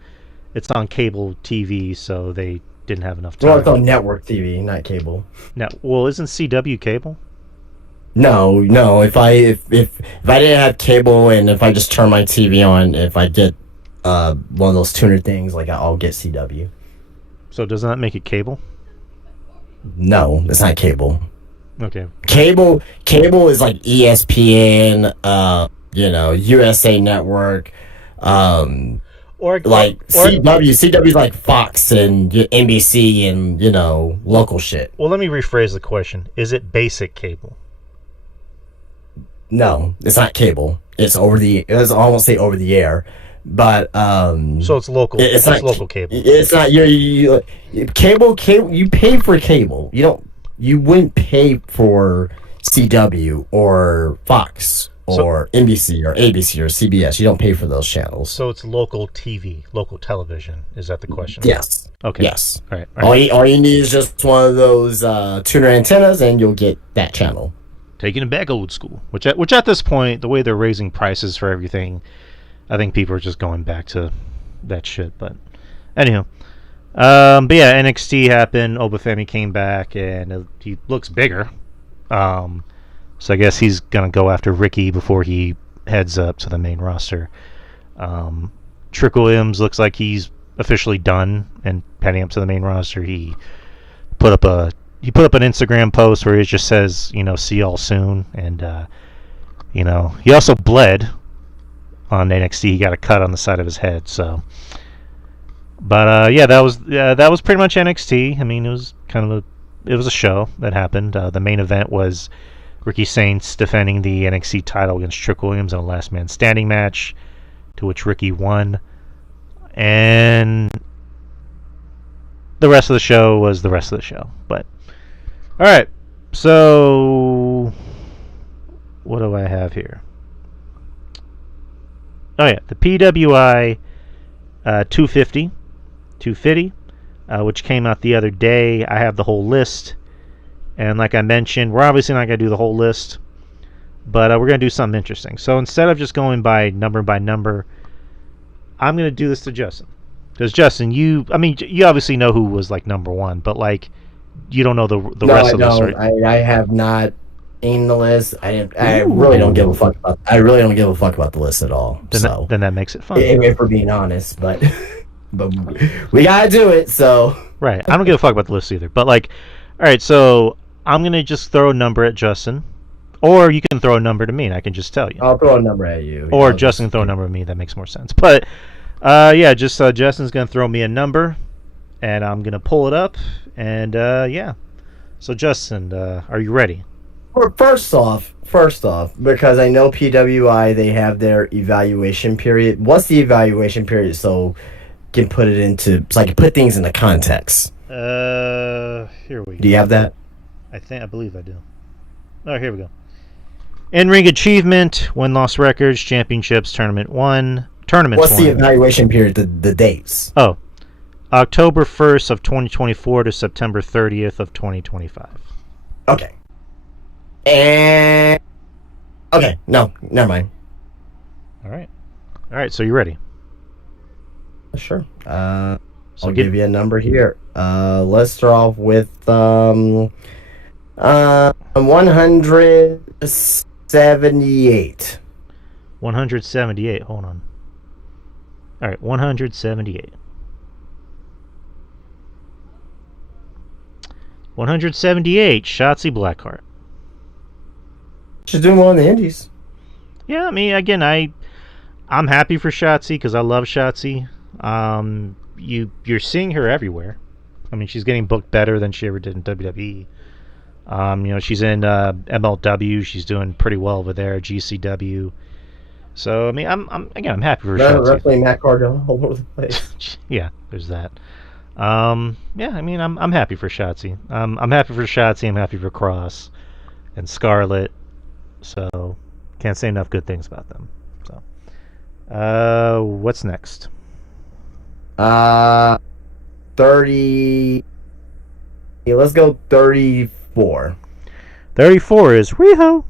cable TV, so they didn't have enough time. Well, it's on network TV, not cable. Now, well, isn't CW cable? No. If I didn't have cable and if I just turn my TV on, if I get one of those tuner things, like I'll get CW. So doesn't that make it cable? No, it's not cable. Okay. Cable is like ESPN, USA Network, or CW is like Fox and NBC and local shit. Well, let me rephrase the question: is it basic cable? No, it's not cable. It's over the. I almost say over the air, but so it's local. It's not local cable. It's not you cable. You pay for cable. You wouldn't pay for CW or Fox or NBC or ABC or CBS. You don't pay for those channels. So it's local TV, local television. Is that the question? Yes. Okay. Yes. All right. All you need is just one of those tuner antennas, and you'll get that channel. Taking it back old school, which at this point, the way they're raising prices for everything, I think people are just going back to that shit. But anyhow, but yeah, NXT happened. Obafemi came back, and he looks bigger. So I guess he's gonna go after Ricky before he heads up to the main roster. Trick Williams looks like he's officially done and heading up to the main roster. He put up an Instagram post where he just says, see y'all soon, and he also bled on NXT. He got a cut on the side of his head. So, but that was pretty much NXT. I mean, it was a show that happened. The main event was Ricky Saints defending the NXT title against Trick Williams in a last man standing match, to which Ricky won. And the rest of the show was the rest of the show. But all right, so what do I have here? Oh yeah, the PWI 250, which came out the other day. I have the whole list, and like I mentioned, we're obviously not going to do the whole list, but we're going to do something interesting. So instead of just going by number, I'm going to do this to Justin, because Justin, you obviously know who was like number one, but like you don't know the rest of the list, right? I have not seen the list. I really don't give a fuck about. I really don't give a fuck about the list at all. Then that makes it fun. If we're being honest, but we gotta do it. So right, I don't give a fuck about the list either. But like, all right, so I'm gonna just throw a number at Justin, or you can throw a number to me, and I can just tell you. I'll throw a number at you. Or Justin can throw a number at me. That makes more sense. But Justin's gonna throw me a number, and I'm gonna pull it up, and So Justin, are you ready? Well, first off, because I know PWI, they have their evaluation period. What's the evaluation period? So can put it into, so I can put things into context. Here we go. Do you have that? I believe I do. Oh, here we go. In-ring achievement, win-loss records, championships, tournament one. What's the evaluation period? The dates. Oh, October 1st of 2024 to September 30th of 2025. Okay. And okay, no, never mind. All right. So you ready? Sure. I'll give you a number here. Let's start off with 178. 178. Hold on. All right, 178. 178, Shotzi Blackheart. She's doing well in the Indies. Yeah, I mean, again, I'm happy for Shotzi because I love Shotzi. You're seeing her everywhere. I mean, she's getting booked better than she ever did in WWE. She's in MLW. She's doing pretty well over there. GCW. So I mean, I'm happy for Shotzi. Wrestling Matt Cardona all over the place. Yeah, there's that. Yeah, I mean, I'm happy for Shotzi. I'm happy for Shotzi. I'm happy for Cross and Scarlett. So can't say enough good things about them. So, what's next? 30. Yeah, let's go 34. 34 is Riho.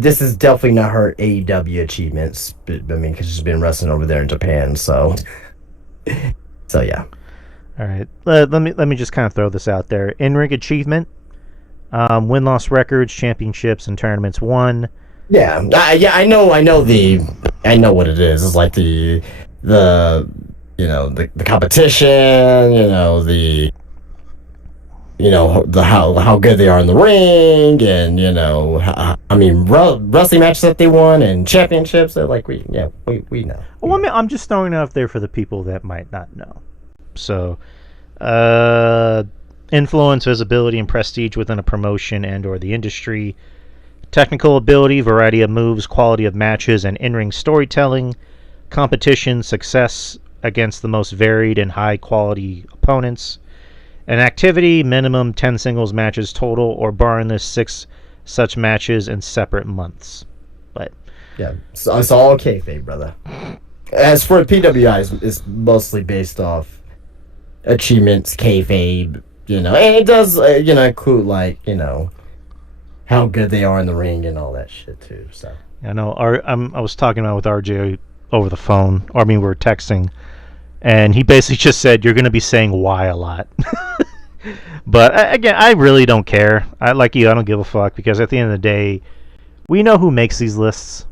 This is definitely not her AEW achievements, but I mean, because she's been wrestling over there in Japan, so yeah. All right, let me just kind of throw this out there. In-ring achievement, win-loss records, championships, and tournaments won. Yeah, I know what it is. It's like the competition, how good they are in the ring, and wrestling matches that they won and championships that we know. Well, I mean, I'm just throwing it out there for the people that might not know. So, influence, visibility, and prestige within a promotion and/or the industry. Technical ability, variety of moves, quality of matches, and in-ring storytelling. Competition, success against the most varied and high-quality opponents. An activity, minimum 10 singles matches total, or barring this 6 such matches in separate months. But yeah, so it's all kayfabe, brother. As for PWI, it's mostly based off achievements, kayfabe, and it does, include how good they are in the ring and all that shit too. So I know. I was talking about with RJ over the phone. Or I mean, we were texting, and he basically just said you're going to be saying "why" a lot. But again, I really don't care. I don't give a fuck because at the end of the day, we know who makes these lists.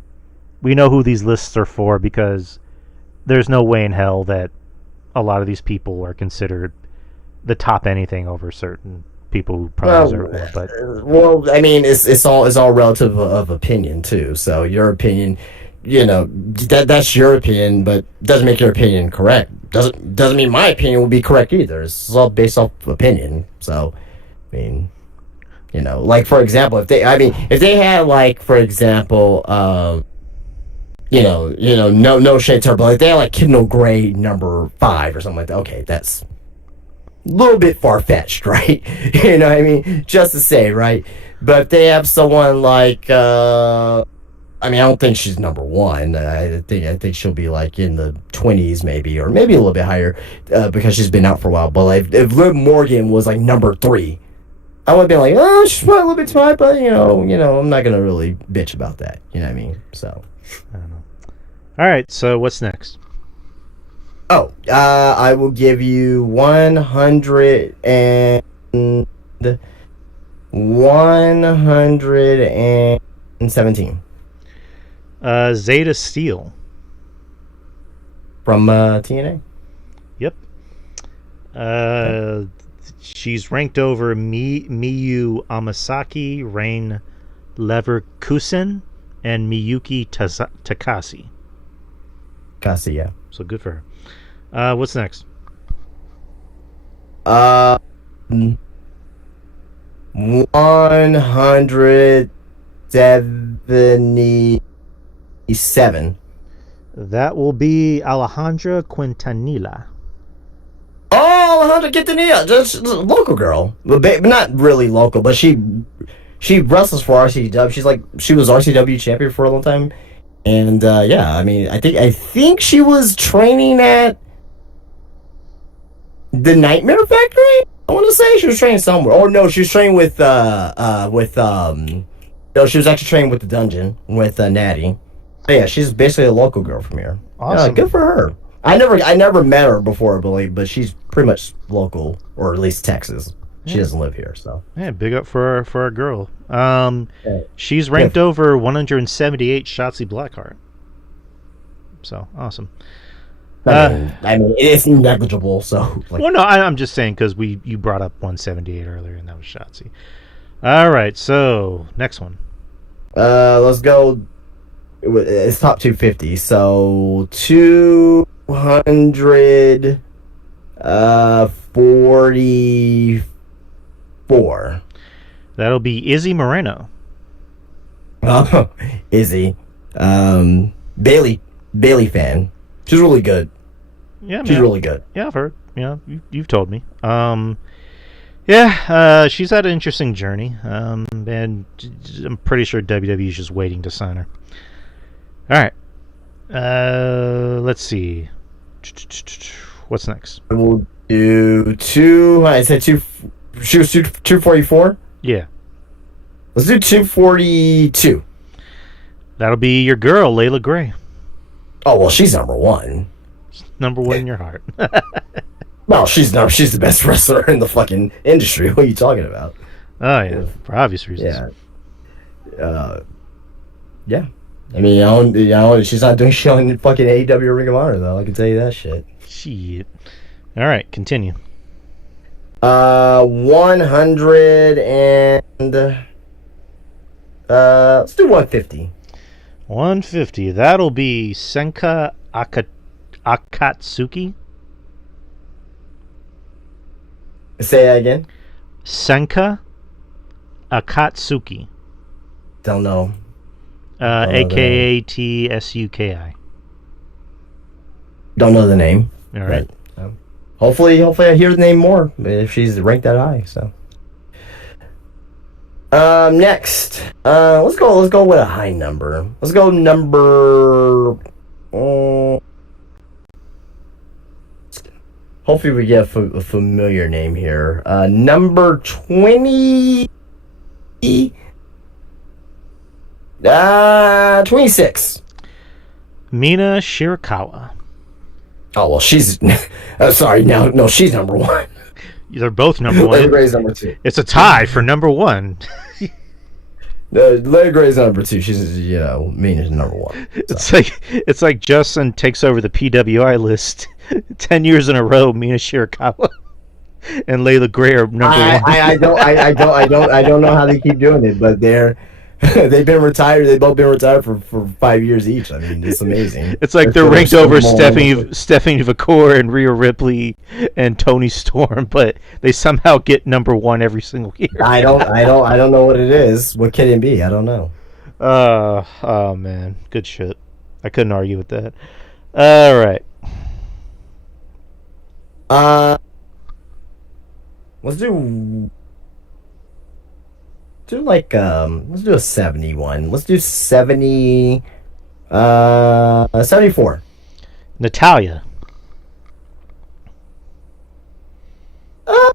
We know who these lists are for because there's no way in hell that a lot of these people are considered the top anything over certain people who probably deserve more. But I mean, it's all relative of opinion too. So your opinion, that's your opinion, but doesn't make your opinion correct. Doesn't mean my opinion will be correct either. It's all based off opinion. So, I mean, for example, if they had for example, no shade to her, but they had Kendall Gray number 5 or something like that. Okay, that's a little bit far-fetched, right? You know what I mean? Just to say, right? But if they have someone I don't think she's number 1. I think she'll be in the 20s maybe, or maybe a little bit higher, because she's been out for a while. But if Liv Morgan was number 3, I would be oh, she's probably a little bit too high, but I'm not gonna really bitch about that. You know what I mean? So I don't know. All right, so what's next? Oh, I will give you 117. Zeta Steel. From TNA? Yep. She's ranked over Miyu Amasaki, Rain Leverkusen, and Miyuki Takase. Takase, yeah. So good for her. What's next? 177. That will be Alejandra Quintanilla. Oh, Alejandra Quintanilla, just a local girl, but not really local. But she wrestles for RCW. She was RCW champion for a long time, and I think she was training at the Nightmare Factory. I want to say she was training somewhere. Or no, she was training with no, she was actually training with the Dungeon with Natty. But yeah, she's basically a local girl from here. Awesome. Good for her. I never met her before, I believe, but she's pretty much local, or at least Texas. She doesn't live here, so yeah, big up for our girl. She's ranked over 178 Shotzi Blackheart. So awesome. I mean, it is negligible. So, like, Well, no, I'm just saying because you brought up 178 earlier, and that was Shotzi. All right, so next one. let's go. It's top 250. So 200. 44. That'll be Izzy Moreno. Oh, Izzy. Bailey fan. She's really good. Yeah, She's man. really good. Yeah, I've heard. Yeah, you've told me. She's had an interesting journey. And I'm pretty sure WWE's just waiting to sign her. All right. Let's see. What's next? We'll do I said two. She was 244. Yeah. Let's do 242. That'll be your girl, Layla Gray. Oh well, she's number one. Number one in your heart. Well, she's the best wrestler in the fucking industry. What are you talking about? Oh yeah, for obvious reasons. Yeah. Yeah. I mean, she's not doing shit on fucking AEW Ring of Honor though. I can tell you that shit. Shit. All right, continue. 100 and let's do 150. 150. That'll be Senka Akatsuki. Say that again. Senka Akatsuki. Don't know. Akatsuki. Don't know the name. All right. But, hopefully I hear the name more if she's ranked that high. So. Next, let's go with a high number. Let's go number. Hopefully we get a familiar name here. Number 20. 26. Mina Shirakawa. Oh well, she's. Sorry, no, she's number one. They're both number one. Larry Gray's number two. It's a tie for number one. Larry Gray's number two. She's, Mina's number one. So. It's like Justin takes over the PWI list 10 years in a row. Mina Shirakawa and Layla Gray are number one. I don't know how they keep doing it, but they've been retired. They've both been retired for 5 years each. I mean, it's amazing. It's like they're ranked over Stephanie Vacour and Rhea Ripley and Toni Storm, but they somehow get number one every single year. I don't know what it is. What can it be? I don't know. Oh man, good shit. I couldn't argue with that. All right. Let's do let's do a 71. Let's do 74. Natalia. I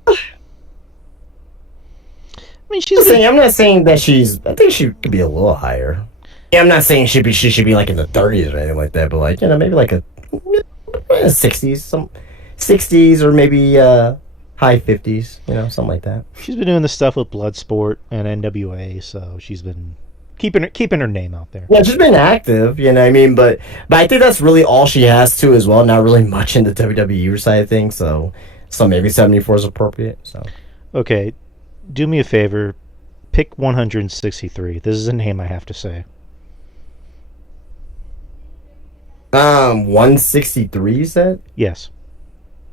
mean, I'm not saying that she's. I think she could be a little higher. Yeah, I'm not saying she should be like in the 30s or anything like that, but like maybe like a 60s, some 60s or maybe high 50s, something like that. She's been doing the stuff with Bloodsport and NWA, so she's been keeping her name out there. Yeah, she's been active, you know what I mean? But I think that's really all she has to as well. Not really much in the WWE side of things, so maybe 74 is appropriate. So okay, do me a favor, pick 163. This is a name I have to say. 163, you said? Yes.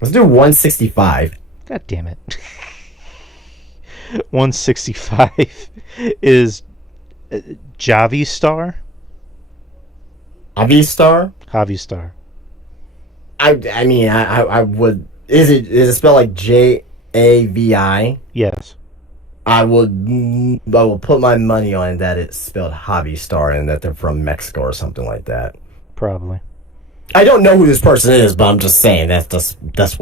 Let's do 165. God damn it. 165 is Javi Star. Javi Star? Javi Star. I mean, I would. Is it spelled like Javi? Yes. I will put my money on that it's spelled Javi Star and that they're from Mexico or something like that. Probably. I don't know who this person is, but I'm just saying that's just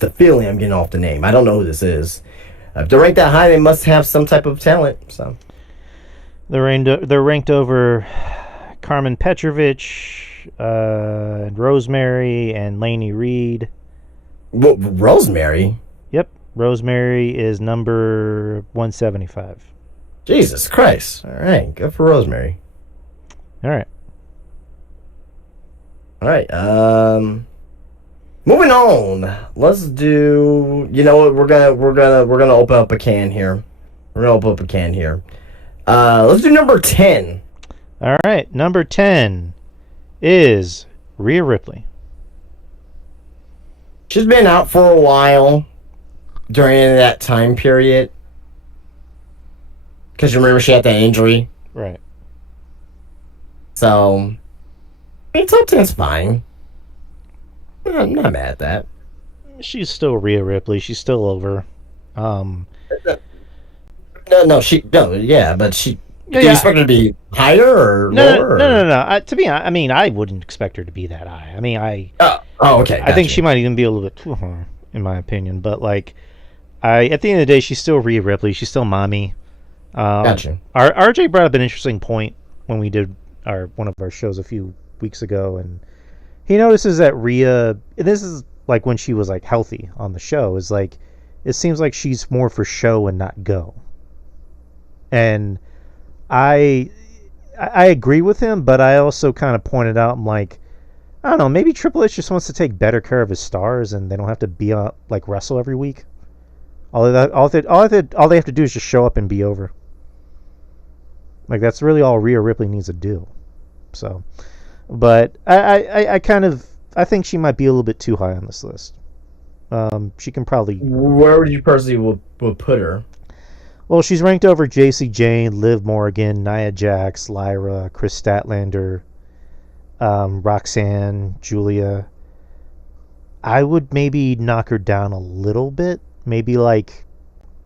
the feeling I'm getting off the name. I don't know who this is. If they're ranked that high, they must have some type of talent. So they're ranked over Carmen Petrovich, and Rosemary, and Lainey Reed. Well, Rosemary? Yep, Rosemary is number 175. Jesus Christ! All right, good for Rosemary. All right. All right. Moving on. Let's do. You know what? We're gonna open up a can here. We're gonna open up a can here. Let's do number 10. All right, number 10 is Rhea Ripley. She's been out for a while during that time period. Because you remember she had that injury. Right. So, I mean, top 10's fine. I'm not mad at that. She's still Rhea Ripley. She's still over. Yeah, but she. Yeah, Do you expect her to be higher or lower? No. I mean, I wouldn't expect her to be that high. I mean, Okay. I think she might even be a little bit too high, in my opinion. But like, at the end of the day, she's still Rhea Ripley. She's still mommy. Gotcha. RJ brought up an interesting point when we did one of our shows a few weeks ago, and he notices that Rhea. And this is like when she was like healthy on the show. Is like, it seems like she's more for show and not go. And I agree with him, but I also kind of pointed out, I'm like, I don't know, maybe Triple H just wants to take better care of his stars, and they don't have to be like wrestle every week. All they have to do is just show up and be over. Like, that's really all Rhea Ripley needs to do. So, but I think she might be a little bit too high on this list. She can probably. Where would you personally would put her? Well, she's ranked over J.C. Jane, Liv Morgan, Nia Jax, Lyra, Chris Statlander, Roxanne, Julia. I would maybe knock her down a little bit. Maybe like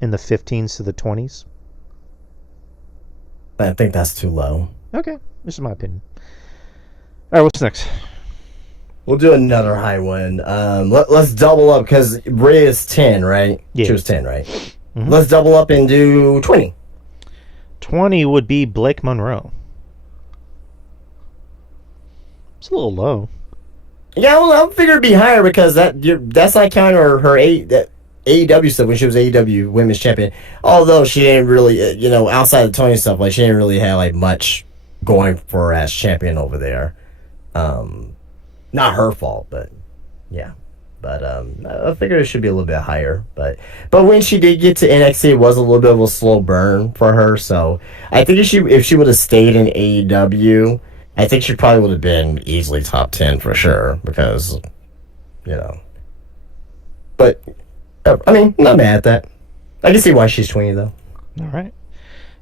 in the 15s to the 20s. I think that's too low. Okay, this is my opinion. All right, what's next? We'll do another high one. Let's double up because Rhea is 10, right? Yeah. She was 10, right? Mm-hmm. Let's double up and do 20. 20 would be Blake Monroe. It's a little low. Yeah, well, I figured it'd be higher because that's not counting her AEW stuff when she was AEW Women's Champion. Although she didn't really, outside of Tony stuff, like she didn't really have like much going for her as champion over there. Not her fault, but yeah. But I figured it should be a little bit higher. But when she did get to NXT, it was a little bit of a slow burn for her. So I think if she would have stayed in AEW, I think she probably would have been easily top 10 for sure. Because, But, I mean, not mad at that. I can see why she's 20, though. All right.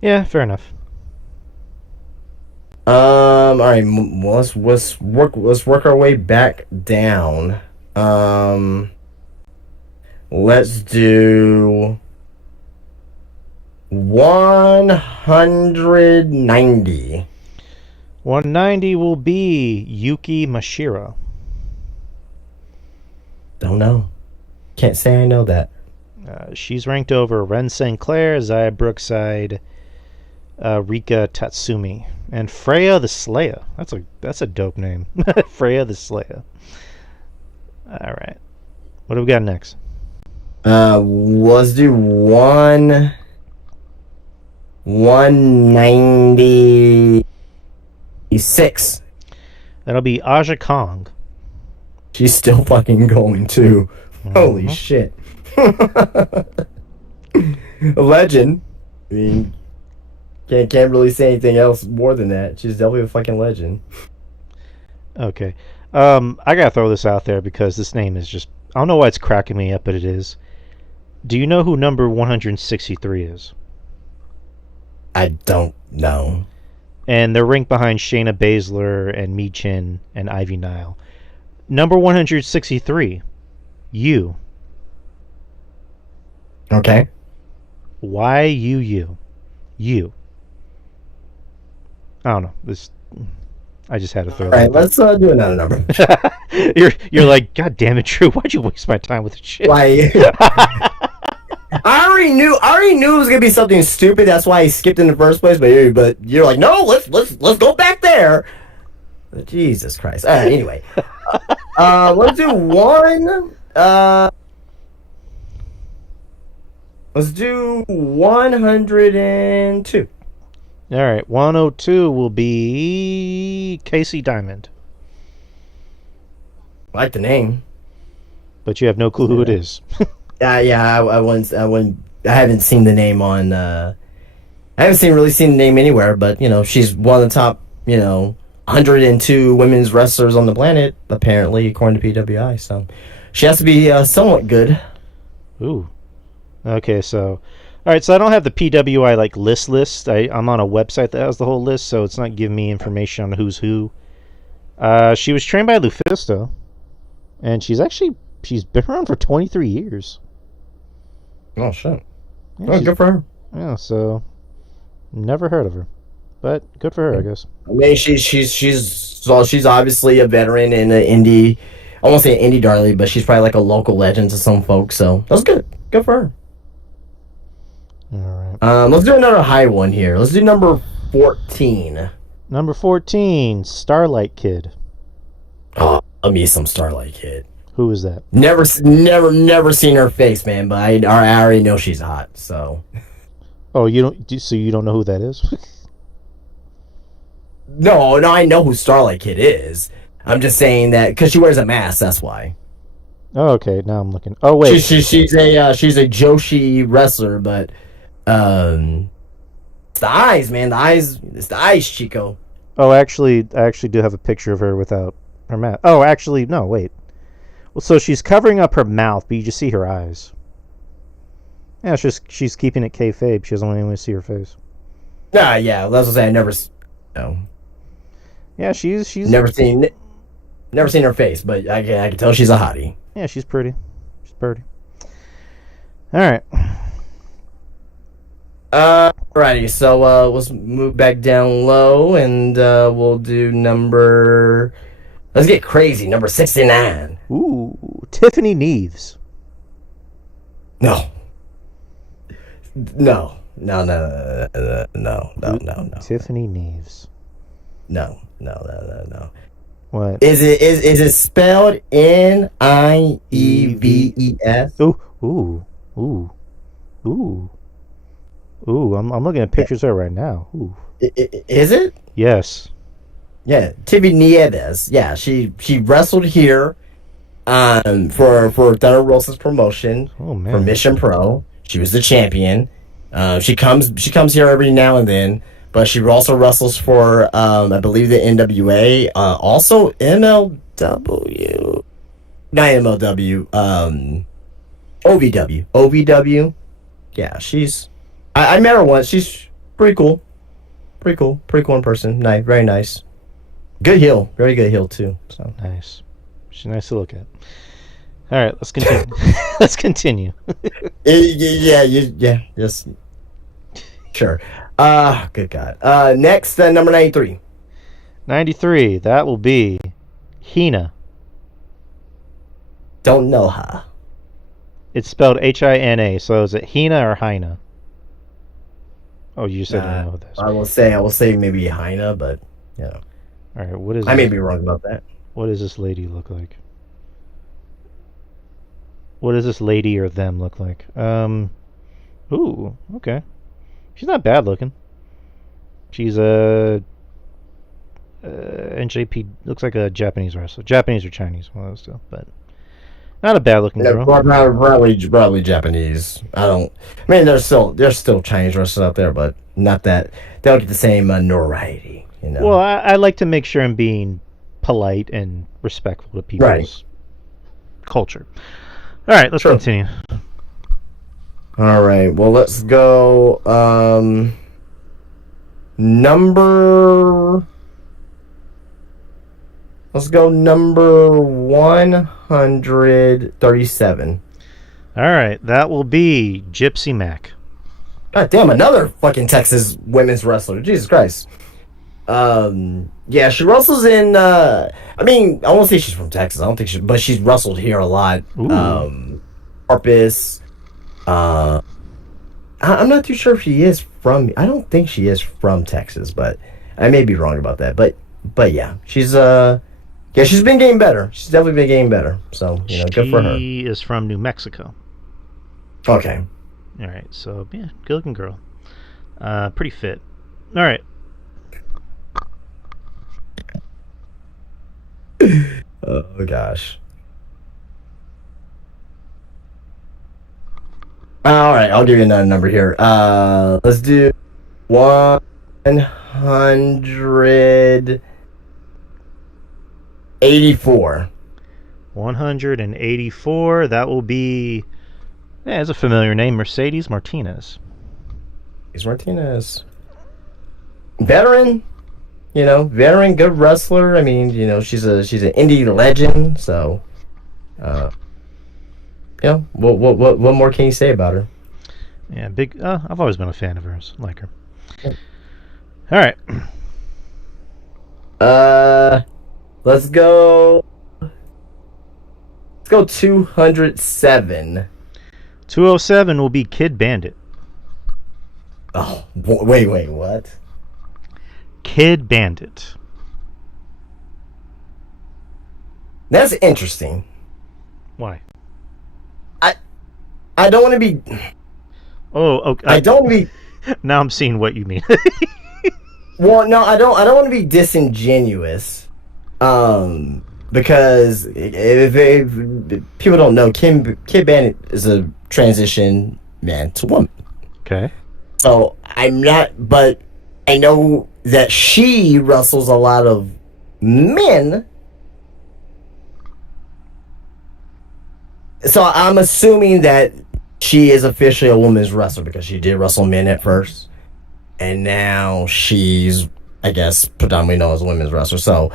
Yeah, fair enough. All right. Let's work our way back down. Let's do 190. 190 will be Yuki Mashiro. Don't know. Can't say I know that. She's ranked over Ren St. Clair, Zaya Brookside, Rika Tatsumi, and Freya the Slayer. That's a dope name. Freya the Slayer. All right. What do we got next? Let's do 196. That'll be Aja Kong. She's still fucking going too. Mm-hmm. Holy shit. A legend. I mean, can't really say anything else more than that. She's definitely a fucking legend. Okay. I gotta throw this out there because this name is just... I don't know why it's cracking me up, but it is. Do you know who number 163 is? I don't know. And they're ranked behind Shayna Baszler and Mi Chin and Ivy Nile. Number 163. You. Okay. Why you? You. I don't know. I just had to throw. All right, let's do another number. You're like, God damn it, Drew! Why'd you waste my time with this shit? Why? I already knew it was gonna be something stupid. That's why I skipped in the first place. But you're like, no, let's go back there. Jesus Christ! All right, anyway, let's do one. Let's do 102. All right, 102 will be Casey Diamond. I like the name. but you have no clue who it is. Yeah. I haven't seen the name on. I haven't really seen the name anywhere. But she's one of the top. 102 women's wrestlers on the planet, apparently, according to PWI. So she has to be somewhat good. Ooh. Okay, so all right, so I don't have the PWI like list. I'm on a website that has the whole list, so it's not giving me information on who's who. She was trained by Lufisto, and she's been around for 23 years. Oh shit! Yeah, Oh, good for her. Yeah, so never heard of her, but good for her, I guess. I mean, she's obviously a veteran in the indie. I won't say an indie darling, but she's probably like a local legend to some folks. So that's good. Good for her. All right. Let's do another high one here. Let's do number 14. Number 14, Starlight Kid. Oh, love me some Starlight Kid. Who is that? Never seen her face, man. But I already know she's hot. So. Oh, so you don't know who that is? No, I know who Starlight Kid is. I'm just saying that because she wears a mask. That's why. Oh, okay. Now I'm looking. Oh, wait. She's a Joshi wrestler, but it's the eyes, man. It's the eyes, Chico. Oh, actually, I actually do have a picture of her without her mask. Oh, actually, no, wait. Well, so she's covering up her mouth, but you just see her eyes. Yeah, she's keeping it kayfabe. She doesn't want anyone to see her face. Nah, yeah, that's what I'm saying. I never, no. Yeah, she's never seen her face, but I can tell she's a hottie. Yeah, she's pretty. She's pretty. All right. Alrighty, so let's move back down low, and we'll do number. Let's get crazy. Number 69. Ooh, Tiffany Neves. No. Tiffany Neves. No. What? Is it spelled Nieves? Ooh. I'm looking at pictures of her right now. Ooh. Is it? Yes. Yeah, Tiffany Nieves. Yeah, she wrestled here for Thunder Rosa's promotion. Oh man. For Mission Pro. She was the champion. She comes here every now and then, but she also wrestles for I believe the NWA, also MLW. Not MLW, OVW. Yeah, I met her once. She's pretty cool. Pretty cool in person. Nice, very nice. Good heel, very good heel too. So nice. She's nice to look at. All right, let's continue. Let's continue. Yeah. Yes. Sure. Good God. Next, number 93. 93. That will be Hina. Don't know her. It's spelled Hina. So is it Hina or Hina? Oh, you said you know this. I will say maybe Hina, but yeah. All right. What is? I may be wrong about that. What does this lady look like? What does this lady or them look like? Ooh, okay. She's not bad looking. She's a NJP. Looks like a Japanese wrestler. Japanese or Chinese, one of those two. But not a bad looking girl. Probably Japanese. I mean, there's still Chinese wrestlers out there, but not that they don't get the same notoriety. Well, I like to make sure I'm being polite and respectful to people's culture. All right, let's continue. All right, well, let's go. Let's go number 137. All right, that will be Gypsy Mac. God damn, another fucking Texas women's wrestler. Jesus Christ. Yeah, she wrestles in. I mean, I won't say she's from Texas. I don't think but she's wrestled here a lot. Corpus. I'm not too sure if she is from. I don't think she is from Texas, but I may be wrong about that. But yeah, she's she's been getting better. She's definitely been getting better. So good for her. She is from New Mexico. Okay. All right, so yeah, good looking girl. Pretty fit. All right. Oh gosh. All right, I'll give you another number here. Let's do 184. 184. That will be. Yeah, it's a familiar name. Mercedes Martinez. It's Martinez. Veteran, veteran, good wrestler. I mean, she's an indie legend. So, what more can you say about her? Yeah, big. I've always been a fan of hers. Like her. Yeah. All right. Let's go. Let's go 207. 207 will be Kid Bandit. Oh, wait, what? Kid Bandit. That's interesting. Why? I don't want to be. Oh, okay. I don't want to be. Now I'm seeing what you mean. Well, no, I don't want to be disingenuous. Because if people don't know, Kid Bandit is a transition man to woman. Okay. So I'm not, but I know that she wrestles a lot of men. So I'm assuming that she is officially a woman's wrestler because she did wrestle men at first. And now she's, I guess, predominantly known as a women's wrestler. So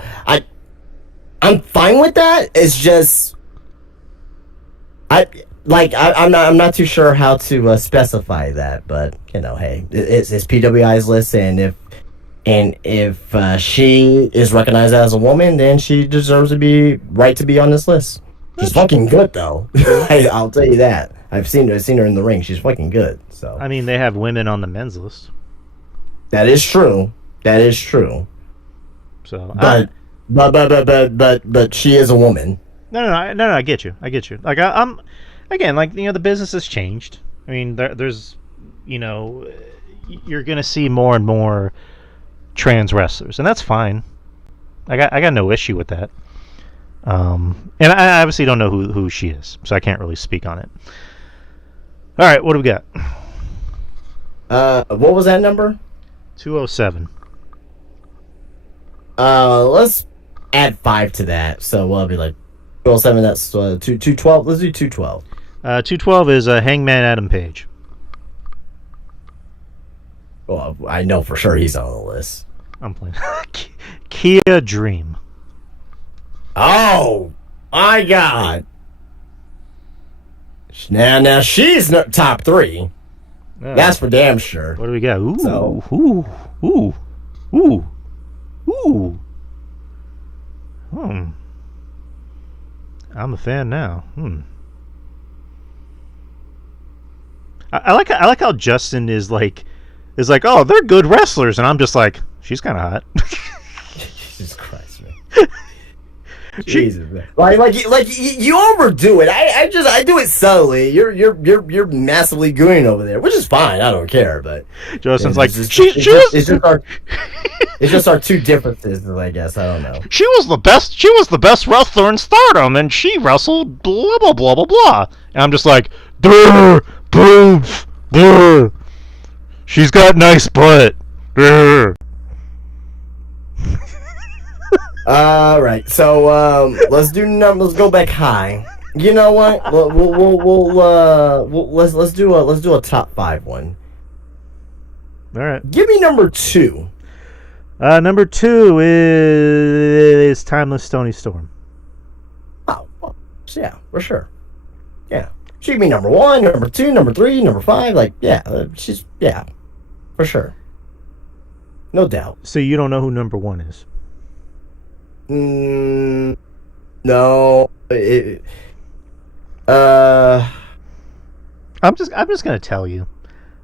I'm fine with that. It's just I'm not too sure how to specify that, but hey, it's PWI's list, and if she is recognized as a woman, then she deserves to be on this list. She's fucking good though. I'll tell you that. I've seen her in the ring. She's fucking good. So I mean, they have women on the men's list. That is true. So, but she is a woman. No. I get you. Like I'm, again, like the business has changed. I mean, there's, you're gonna see more and more trans wrestlers, and that's fine. I got no issue with that. And I obviously don't know who she is, so I can't really speak on it. All right, what do we got? What was that number? 207. Let's add 5 to that, so we'll be like 207. That's 212. Let's do 212. 212 is Hangman Adam Page. Well, I know for sure he's on the list. I'm playing. Kia Dream. Oh my God! Now she's top 3. That's for damn sure. What do we got? Ooh, so. ooh. I'm a fan now. I like how Justin is like, oh, they're good wrestlers, and I'm just like, she's kind of hot. Jesus Christ, man. Jesus, man. Like you overdo it. I do it subtly. You're massively gooning over there, which is fine. I don't care. But Justin's like, it's just our two differences. I guess I don't know. She was the best wrestler in Stardom, and she wrestled blah blah blah blah blah. And I'm just like, duh, boobs, duh. She's got nice butt. Duh. All right, so let's do numbers. Let's go back high. You know what? Let's do a top 5 one. All right. Give me number 2. Number 2 is Timeless Toni Storm. Oh, well, yeah, for sure. Yeah, she can be number 1, number 2, number 3, number 5. Like, she's for sure, no doubt. So you don't know who number 1 is? No. I'm just gonna tell you.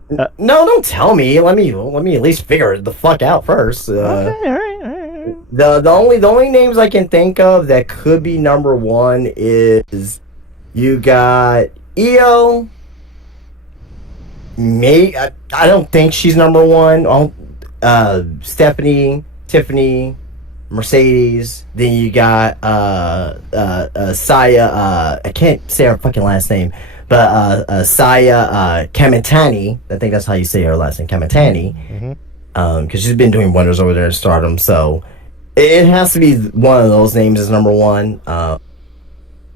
No, don't tell me. Let me at least figure the fuck out first. Okay, all right. The only names I can think of that could be number 1 is you got Io. I don't think she's number 1. Stephanie, Tiffany, Mercedes. Then you got Saya. I can't say her fucking last name, Saya Kamitani, I think that's how you say her last name, Kamitani, because she's been doing wonders over there in Stardom. So it has to be one of those names as number one.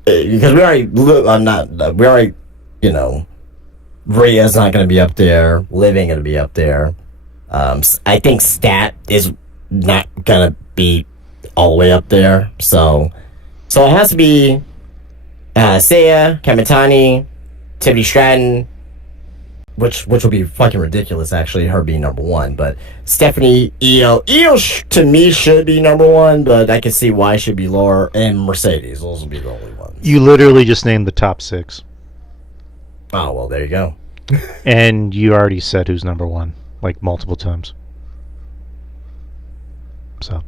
Because we already, you know, Rhea's not going to be up there. Liv ain't going to be up there. I think Stat is not going to be all the way up there. So it has to be Saya, Kamitani, Tiffany Stratton, which will be fucking ridiculous, actually, her being number one. But Stephanie, Io to me should be number one, but I can see why it should be lower. And Mercedes, those will be the only ones. You literally just named the top 6. Oh, well, there you go. And you already said who's number one, like multiple times. So,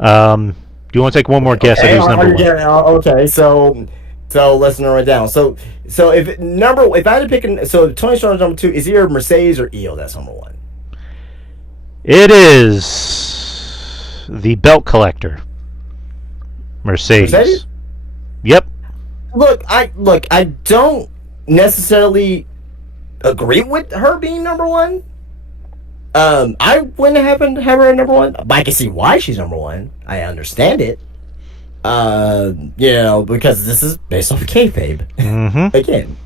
do you want to take one more guess at who's number one? Okay, so let's narrow it down. So if I had to pick, so Tony Storm's number 2 is either Mercedes or Io. That's number 1. It is the belt collector, Mercedes. Yep. Look, I don't necessarily agree with her being number 1. I wouldn't have her at number 1, but I can see why she's number 1. I understand it. You know, because this is based off kayfabe. Again,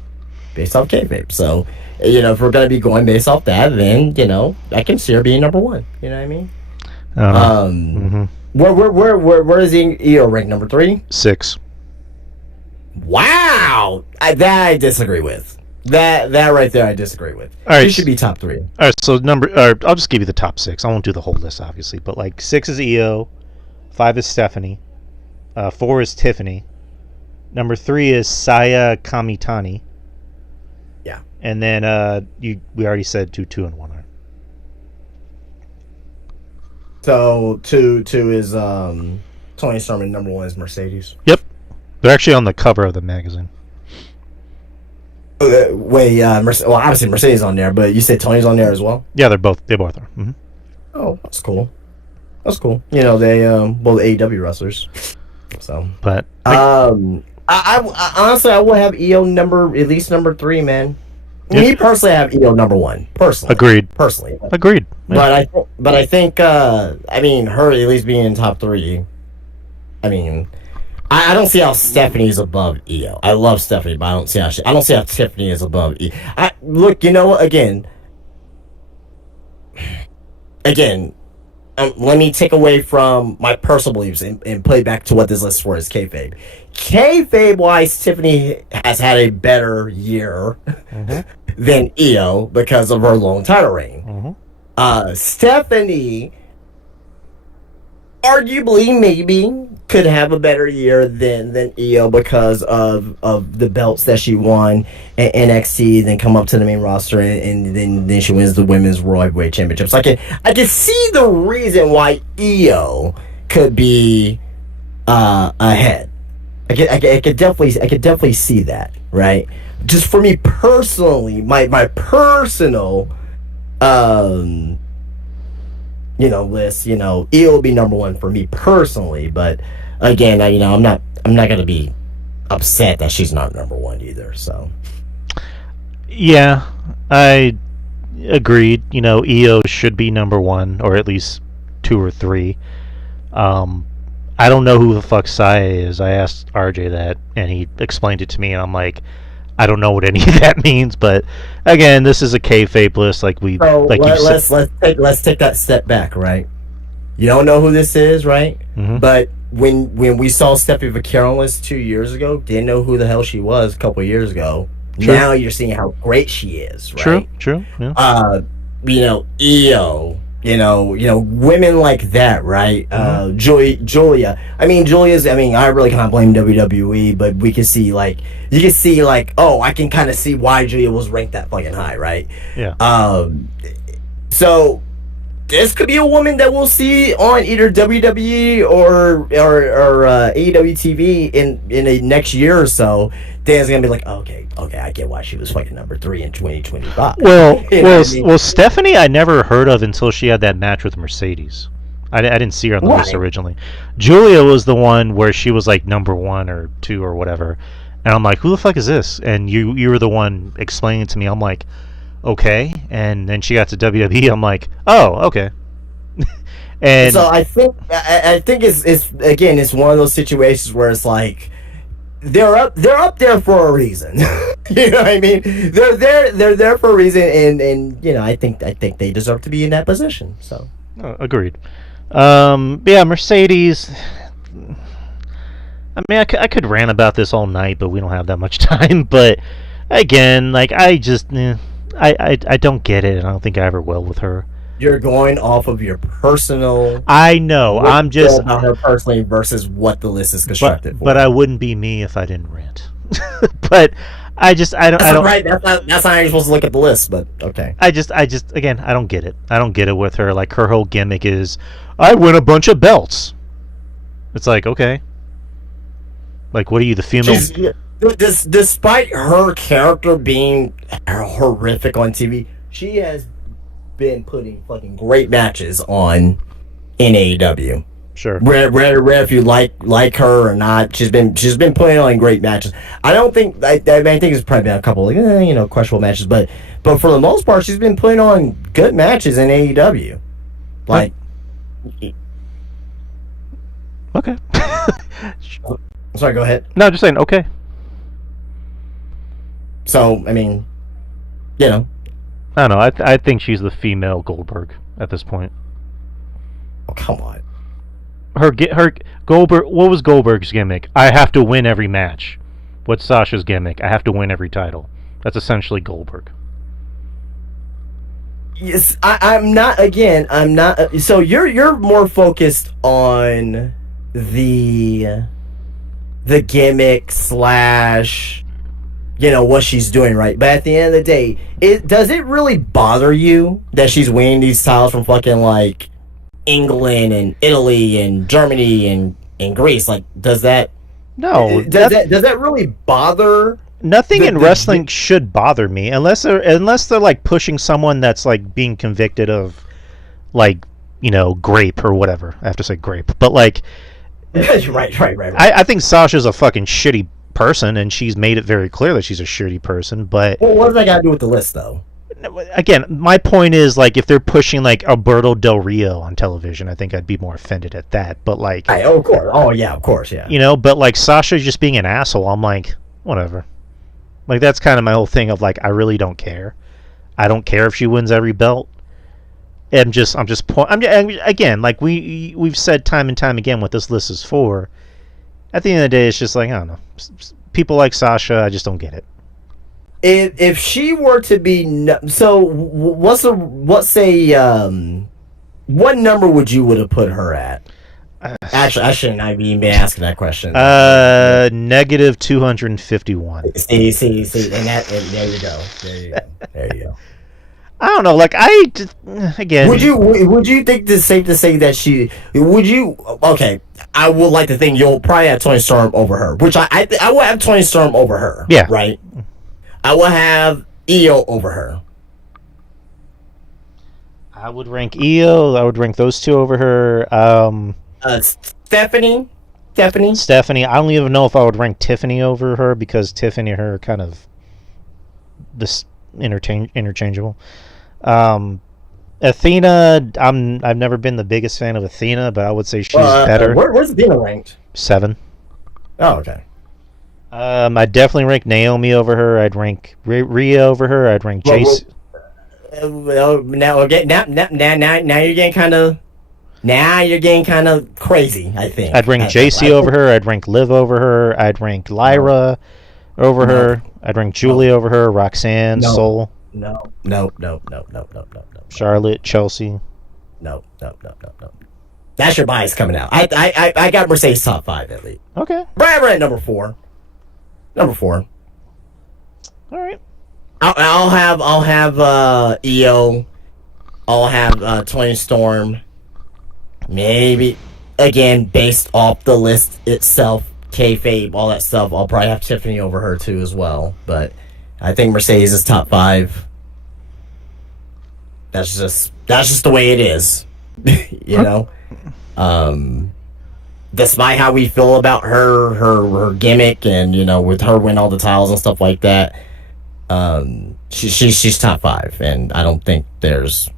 based off kayfabe. So, you know, if we're gonna be going based off that, then, you know, I can see her being number 1. You know what I mean? Where is Io ranked? Number 3? 6. Wow, that I disagree with. That right there, I disagree with. All right, she should be top 3. All right, so I'll just give you the top 6. I won't do the whole list, obviously, but like 6 is Io, 5 is Stephanie, 4 is Tiffany, number 3 is Saya Kamitani. Yeah, and then we already said 2 and 1 are. So 2 is Tony Storm, and number 1 is Mercedes. Yep, they're actually on the cover of the magazine. Well, obviously Mercedes on there, but you said Tony's on there as well. Yeah, they both are. Mm-hmm. Oh, that's cool. That's cool. You know, they both AEW wrestlers. So, but I honestly, I will have Io at least number 3, man. Me personally, I have Io number 1. Personally, agreed. Agreed. Yeah. But I think I mean, her at least being in top 3. I mean, I don't see how Stephanie is above Io. I love Stephanie, but I don't see how Tiffany is above Io. Look, you know what? Again, let me take away from my personal beliefs and play back to what this list for is kayfabe. Kayfabe-wise, Tiffany has had a better year than Io because of her long title reign. Stephanie, arguably, maybe could have a better year than Io because of the belts that she won at NXT, then come up to the main roster, and then she wins the Women's World Heavyweight Championship. So I can see the reason why Io could be ahead. I could definitely see that, right? Just for me personally, my personal list, Io will be number 1 for me personally, but again, I'm not gonna be upset that she's not number 1 either. So yeah, I agreed. Io should be number 1, or at least 2 or 3. I don't know who the fuck Saya is. I asked RJ that, and he explained it to me, and I'm like, I don't know what any of that means. But again, this is a kayfabe list, let's take that step back, right? You don't know who this is, right? But when we saw Stephanie Vaquero list 2 years ago, didn't know who the hell she was a couple of years ago. True. Now you're seeing how great she is, right? True. Yeah. Io, women like that, right? Julia. I really can't blame WWE, but you can see, I can kind of see why Julia was ranked that fucking high, right? Yeah. So this could be a woman that we'll see on either WWE or AEW TV in the next year or so. Dan's gonna be like, okay, I get why she was fucking number 3 in 2025. Well, Stephanie, I never heard of until she had that match with Mercedes. I didn't see her on the list originally. Julia was the one where she was like number 1 or 2 or whatever, And I'm like, who the fuck is this? And you were the one explaining it to me. I'm like, okay. And then she got to WWE. I'm like, oh, okay. And So I think it's again, it's one of those situations where it's like they're up there for a reason. You know what I mean? They're there for a reason, and I think they deserve to be in that position. So agreed. Yeah, Mercedes. I mean, I could rant about this all night, but we don't have that much time. But again, like I just, I don't get it, and I don't think I ever will with her. you're going off of your personal. I know. What I'm you feel just, about her personally versus what the list is but constructed for. but I wouldn't be me if I didn't rant. But I just, I That's not don't. right. That's not how you're supposed to look at the list. But okay. I just, again, I don't get it. I don't get it with her. Like her whole gimmick is, I win a bunch of belts. It's like, okay. Like, what are you, the female? Despite her character being horrific on TV, she has been putting fucking great matches on in AEW. Sure. Where if you like her or not, she's been putting on great matches. I don't think I think it's probably been a couple questionable matches, but for the most part, she's been putting on good matches in AEW. Like, Okay. sorry, go ahead. No, just saying, okay. So I mean, I don't know. I think she's the female Goldberg at this point. oh, come on. Her Goldberg. What was Goldberg's gimmick? I have to win every match. What's Sasha's gimmick? I have to win every title. That's essentially Goldberg. Yes, I'm not. Again, I'm not. So you're more focused on the gimmick slash, what she's doing, right? But at the end of the day, does it really bother you that she's winning these titles from fucking like England and Italy and Germany and Greece? Like, does that? No. Does that really bother? Nothing in wrestling should bother me unless they're like pushing someone that's like being convicted of like grape or whatever. I have to say grape, but like right. I think Sasha's a fucking shitty person, and she's made it very clear that she's a shitty person. But Well, what does that got to do with the list, though? again, my point is like if they're pushing like Alberto Del Rio on television, I think I'd be more offended at that. But like, Of course. Oh yeah, of course, yeah. but like Sasha's just being an asshole. I'm like, whatever. Like that's kind of my whole thing of like I really don't care. I don't care if she wins every belt. Again, like we've said time and time again what this list is for. At the end of the day, it's just like I don't know. People like Sasha, I just don't get it. If she were to be what number would have put her at? Actually, I shouldn't have even been asking that question. Negative 251. See, and there you go. There you go. I don't know. Like again. Would you think it's safe to say that Okay, I would like to think you'll probably have Toni Storm over her, which I will have Toni Storm over her. Yeah. Right. I will have Io over her. I would rank Io. I would rank those two over her. Stephanie. I don't even know if I would rank Tiffany over her because Tiffany and her are kind of this interchangeable. Athena, I've never been the biggest fan of Athena, but I would say she's better. Where's Athena ranked? 7. Oh, okay. I'd definitely rank Naomi over her. I'd rank Rhea over her. I'd rank Jace. Now you're getting kind of. Now you're getting kind of crazy, I think. I'd rank JC over her. I'd rank Liv over her. I'd rank Lyra over her. I'd rank Julie over her. Roxanne, Soul. No. Charlotte, Chelsea. No. That's your bias coming out. I got Mercedes top 5 at least. Okay. Right at number 4. Number 4. All right. I'll have Io. I'll have Toni Storm. Maybe again based off the list itself, kayfabe, all that stuff. I'll probably have Tiffany over her too as well. But I think Mercedes is top 5. That's just the way it is. despite how we feel about her gimmick, and with her win all the titles and stuff like that, she's top 5, and I don't think there's.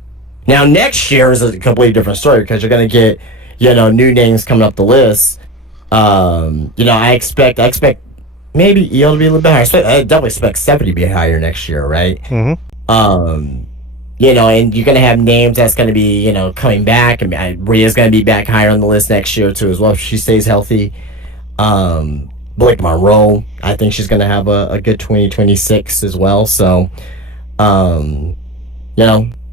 Now next year is a completely different story because you're gonna get new names coming up the list. I expect maybe EO to be a little bit higher. I definitely expect Stephanie to be higher next year, right? Mm-hmm. And you're gonna have names that's gonna be coming back. I mean, Rhea's gonna be back higher on the list next year too as well if she stays healthy. Blake Monroe, I think she's gonna have a good 2026 as well. So,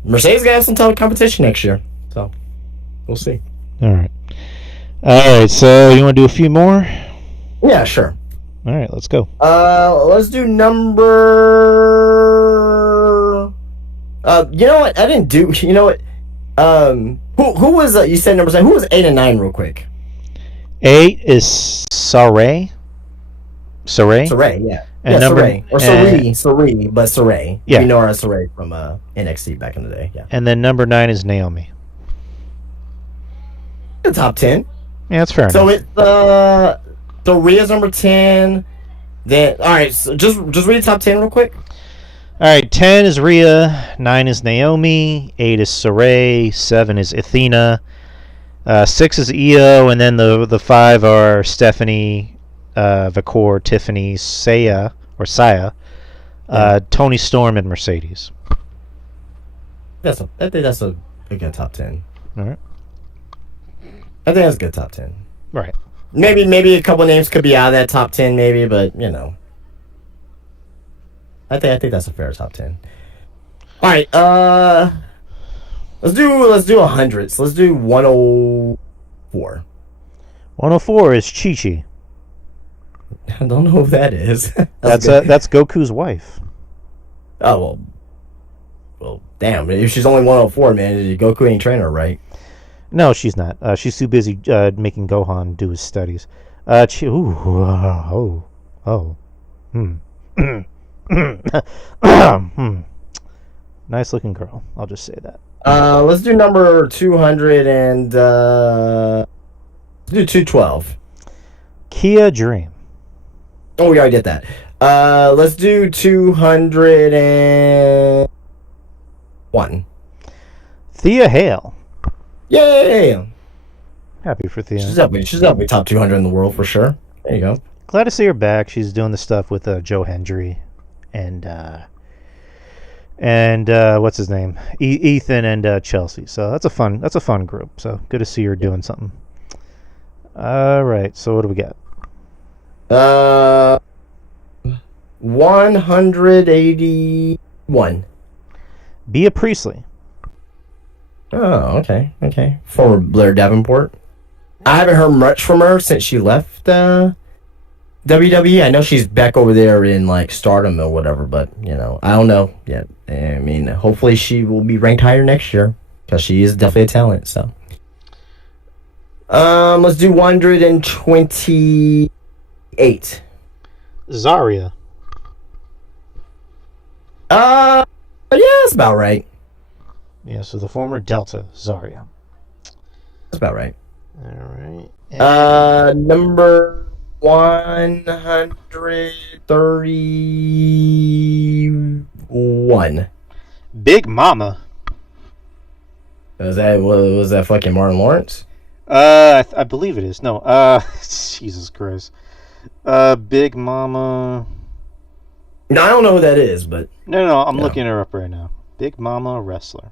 Mercedes gonna have some tough competition next year. So, we'll see. All right. So you want to do a few more? Yeah, sure. All right, let's go. Let's do number. You know what? I didn't do. You know what? Who was you said number 7? Who was 8 and 9, real quick? 8 is Saray. Saray, yeah. And Saray. Or Saray, but Saray. Yeah. We know her as Saray from NXT back in the day. Yeah. And then number 9 is Naomi. The top 10. Yeah, that's fair So enough. So Rhea's number 10. Then all right, so just read the top 10 real quick. All right, 10 is Rhea, 9 is Naomi, 8 is Saray, 7 is Athena, 6 is Io, and then the 5 are Stephanie, Vicor, Tiffany, Saya, Tony Storm, and Mercedes. I think that's a good top 10. All right. I think that's a good top 10. Right. Maybe a couple names could be out of that top 10, maybe, but I think that's a fair top 10. All right, let's do 100s. Let's do 104. 104 is Chi-Chi. I don't know who that is. That's Goku's wife. Oh well, damn. If she's only 104, man, Goku ain't trainer, right? No, she's not. She's too busy making Gohan do his studies. Nice looking girl. I'll just say that. Let's do number 200 and do 212. Kia Dream. Oh, we already did that. Let's do 201. Thea Hale. Yay! Happy for Thea. She's definitely top 200 in the world for sure. There you go. Glad to see her back. She's doing the stuff with Joe Hendry and what's his name, Ethan and Chelsea. So that's a fun group. So good to see her doing something. All right. So what do we got? 181. Bea Priestley. Oh, okay. Former Blair Davenport. I haven't heard much from her since she left WWE. I know she's back over there in like Stardom or whatever, but I don't know yet. I mean, hopefully she will be ranked higher next year because she is definitely a talent. So, let's do 128. Zarya. Yeah, that's about right. Yeah, so the former Delta, Zarya. That's about right. All right. Number 131. Big Mama. Was that fucking Martin Lawrence? I believe it is. No. Jesus Christ. Big Mama. No, I don't know who that is, but No. I'm looking her up right now. Big Mama wrestler.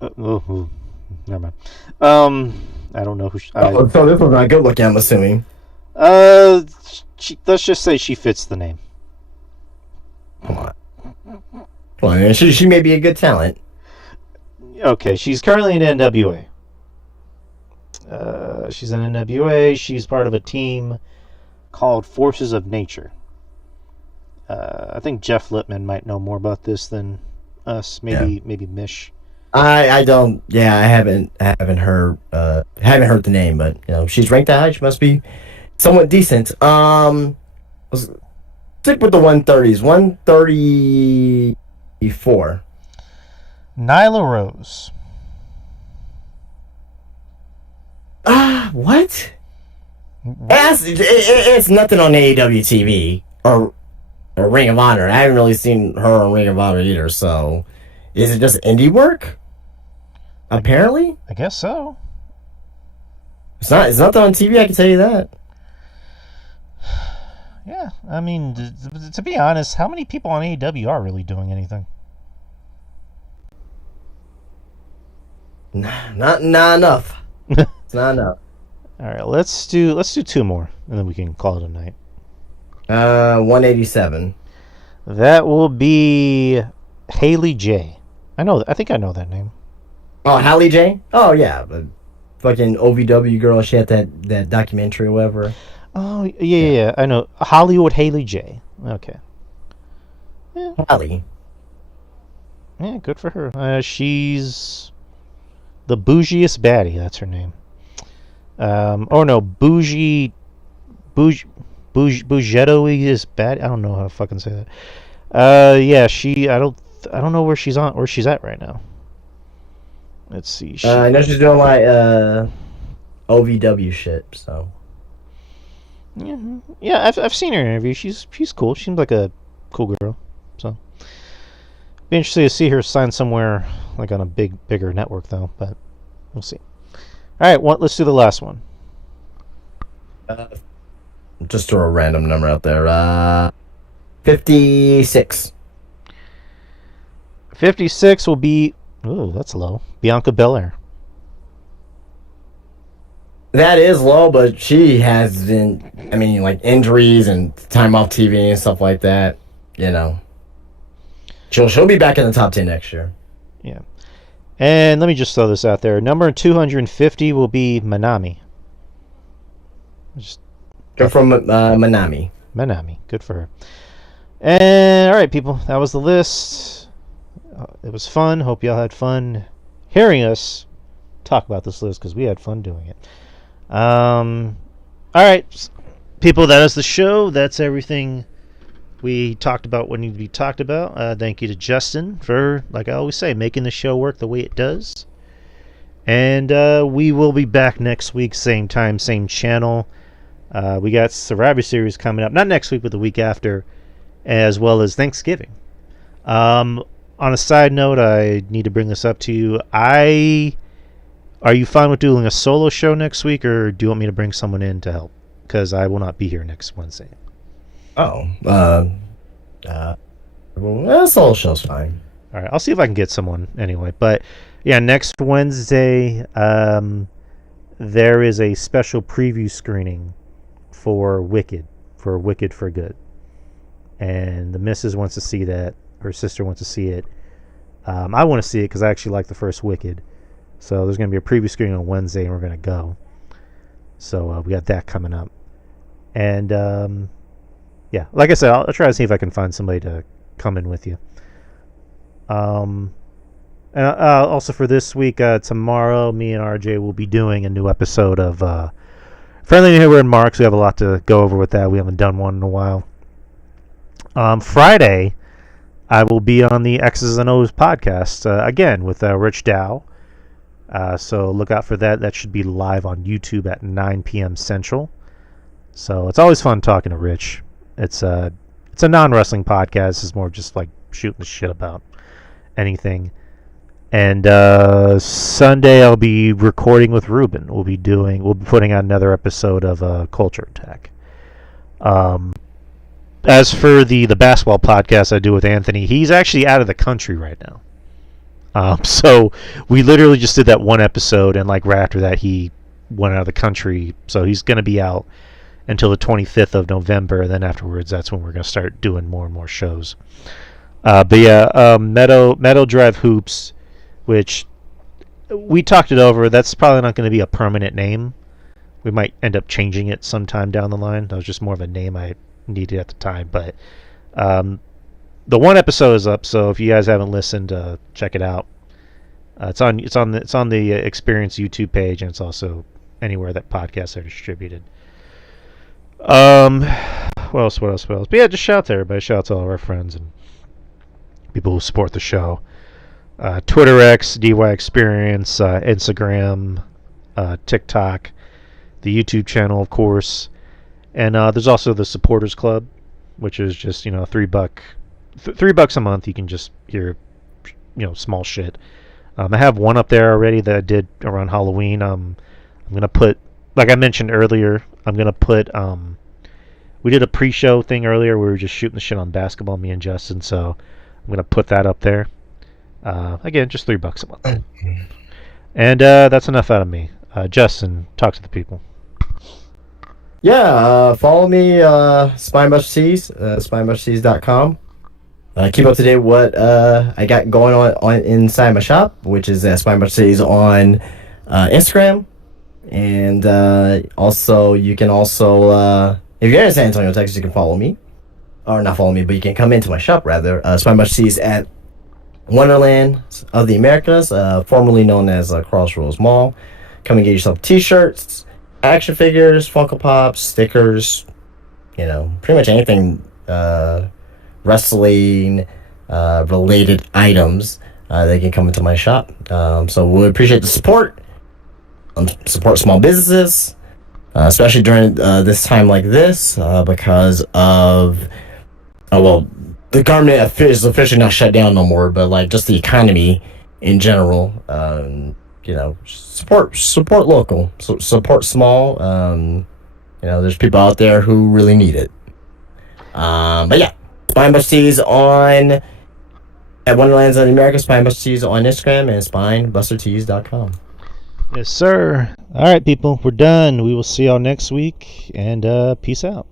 Never mind. I don't know who. so this one's not good looking, I'm assuming. Let's just say she fits the name. Come on. Well, she may be a good talent. Okay, she's currently in NWA. She's in NWA. She's part of a team called Forces of Nature. I think Jeff Lippman might know more about this than us. Maybe Mish. I don't. Yeah, I haven't heard the name, but she's ranked that high. She must be somewhat decent. Let's stick with the 130s. 134. Nyla Rose. What? What? It's nothing on AEW TV or Ring of Honor. I haven't really seen her on Ring of Honor either. So, is it just indie work? Apparently, I guess so. it's not. It's nothing on TV. I can tell you that. Yeah, I mean, to be honest, how many people on AEW are really doing anything? Not enough. It's not enough. All right, let's do 2 more, and then we can call it a night. 187. That will be Haley J. I think I know that name. Oh, Hallie J. Oh yeah, the fucking OVW girl. She had that documentary or whatever. Oh yeah, I know Hollywood Haley J. Okay. Yeah. Hallie. Yeah, good for her. She's the bougiest baddie. That's her name. Oh no, Bougetto is bad. I don't know how to fucking say that. Yeah, I don't know where she's at right now. Let's see. I know she's doing like OVW shit. So. Yeah, I've seen her interview. She's cool. She seems like a cool girl. So, be interesting to see her sign somewhere like on a bigger network though. But we'll see. All right, let's do the last one. Just throw a random number out there. 56. 56 will be. Ooh, that's low. Bianca Belair. That is low, but she has been. I mean, like injuries and time off TV and stuff like that. You know, she'll be back in the top 10 next year. Yeah. And let me just throw this out there. Number 250 will be Manami. They're from Manami. Manami. Good for her. And, all right, people. That was the list. It was fun. Hope y'all had fun hearing us talk about this list because we had fun doing it. All right, people. That is the show. That's everything we talked about what needed to be talked about. Thank you to Justin for, like I always say, making the show work the way it does. And we will be back next week, same time, same channel. We got Survivor Series coming up, not next week, but the week after, as well as Thanksgiving. On a side note, I need to bring this up to you. Are you fine with doing a solo show next week, or do you want me to bring someone in to help? Because I will not be here next Wednesday. Oh, solo show's fine. All right, I'll see if I can get someone anyway. But yeah, next Wednesday, there is a special preview screening for Wicked for Good, and the missus wants to see that. Her sister wants to see it. I want to see it because I actually like the first Wicked. So there's going to be a preview screening on Wednesday, and we're going to go. So we got that coming up. And, yeah, like I said, I'll try to see if I can find somebody to come in with you. And also for this week, tomorrow, me and RJ will be doing a new episode of Friendly Neighborhood Marks. We have a lot to go over with that. We haven't done one in a while. Friday, I will be on the X's and O's podcast again with Rich Dow. So look out for that. That should be live on YouTube at 9 p.m. Central. So it's always fun talking to Rich. It's a non-wrestling podcast. It's more just like shooting the shit about anything. And Sunday I'll be recording with Ruben. We'll be putting out another episode of Culture Attack. As for the basketball podcast I do with Anthony, he's actually out of the country right now. So we literally just did that one episode, and like right after that he went out of the country. So he's going to be out until the 25th of November. And then afterwards, that's when we're going to start doing more and more shows. But yeah, Meadow Drive Hoops, which we talked it over. That's probably not going to be a permanent name. We might end up changing it sometime down the line. That was just more of a name I needed at the time. But the one episode is up, so if you guys haven't listened, check it out. It's on the Experience YouTube page, and it's also anywhere that podcasts are distributed. What else? But yeah, just shout to everybody. Shout out to all of our friends and people who support the show. Twitter X, DY Experience, Instagram, TikTok. the YouTube channel, of course, and there's also the Supporters Club, which is just $3 a month. You can just hear small shit. I have one up there already that I did around Halloween. I'm gonna put, like I mentioned earlier, I'm gonna put. We did a pre-show thing earlier. We were just shooting the shit on basketball, me and Justin. So I'm gonna put that up there. Again, just $3 a month. And that's enough out of me. Justin, talk to the people. Yeah, follow me, SpineBushTees, SpineBushTees.com. Keep up to date what I got going on inside my shop, which is SpineBushTees on Instagram. And also, you can if you're in San Antonio, Texas, you can follow me. Or not follow me, but you can come into my shop, rather. SpineBushTees at Wonderland of the Americas, formerly known as Crossroads Mall. Come and get yourself t-shirts, action figures, Funko Pops, stickers, pretty much anything wrestling related items. They can come into my shop. So we appreciate the support. Support small businesses, especially during this time like this, because of the government is officially not shut down no more, but like just the economy in general. Support local, support small. There's people out there who really need it. But yeah, SpineBushTees at Wonderlands of the America, SpineBushTees on Instagram, and SpineBusterTees.com. Yes, sir. All right, people, we're done. We will see y'all next week, and peace out.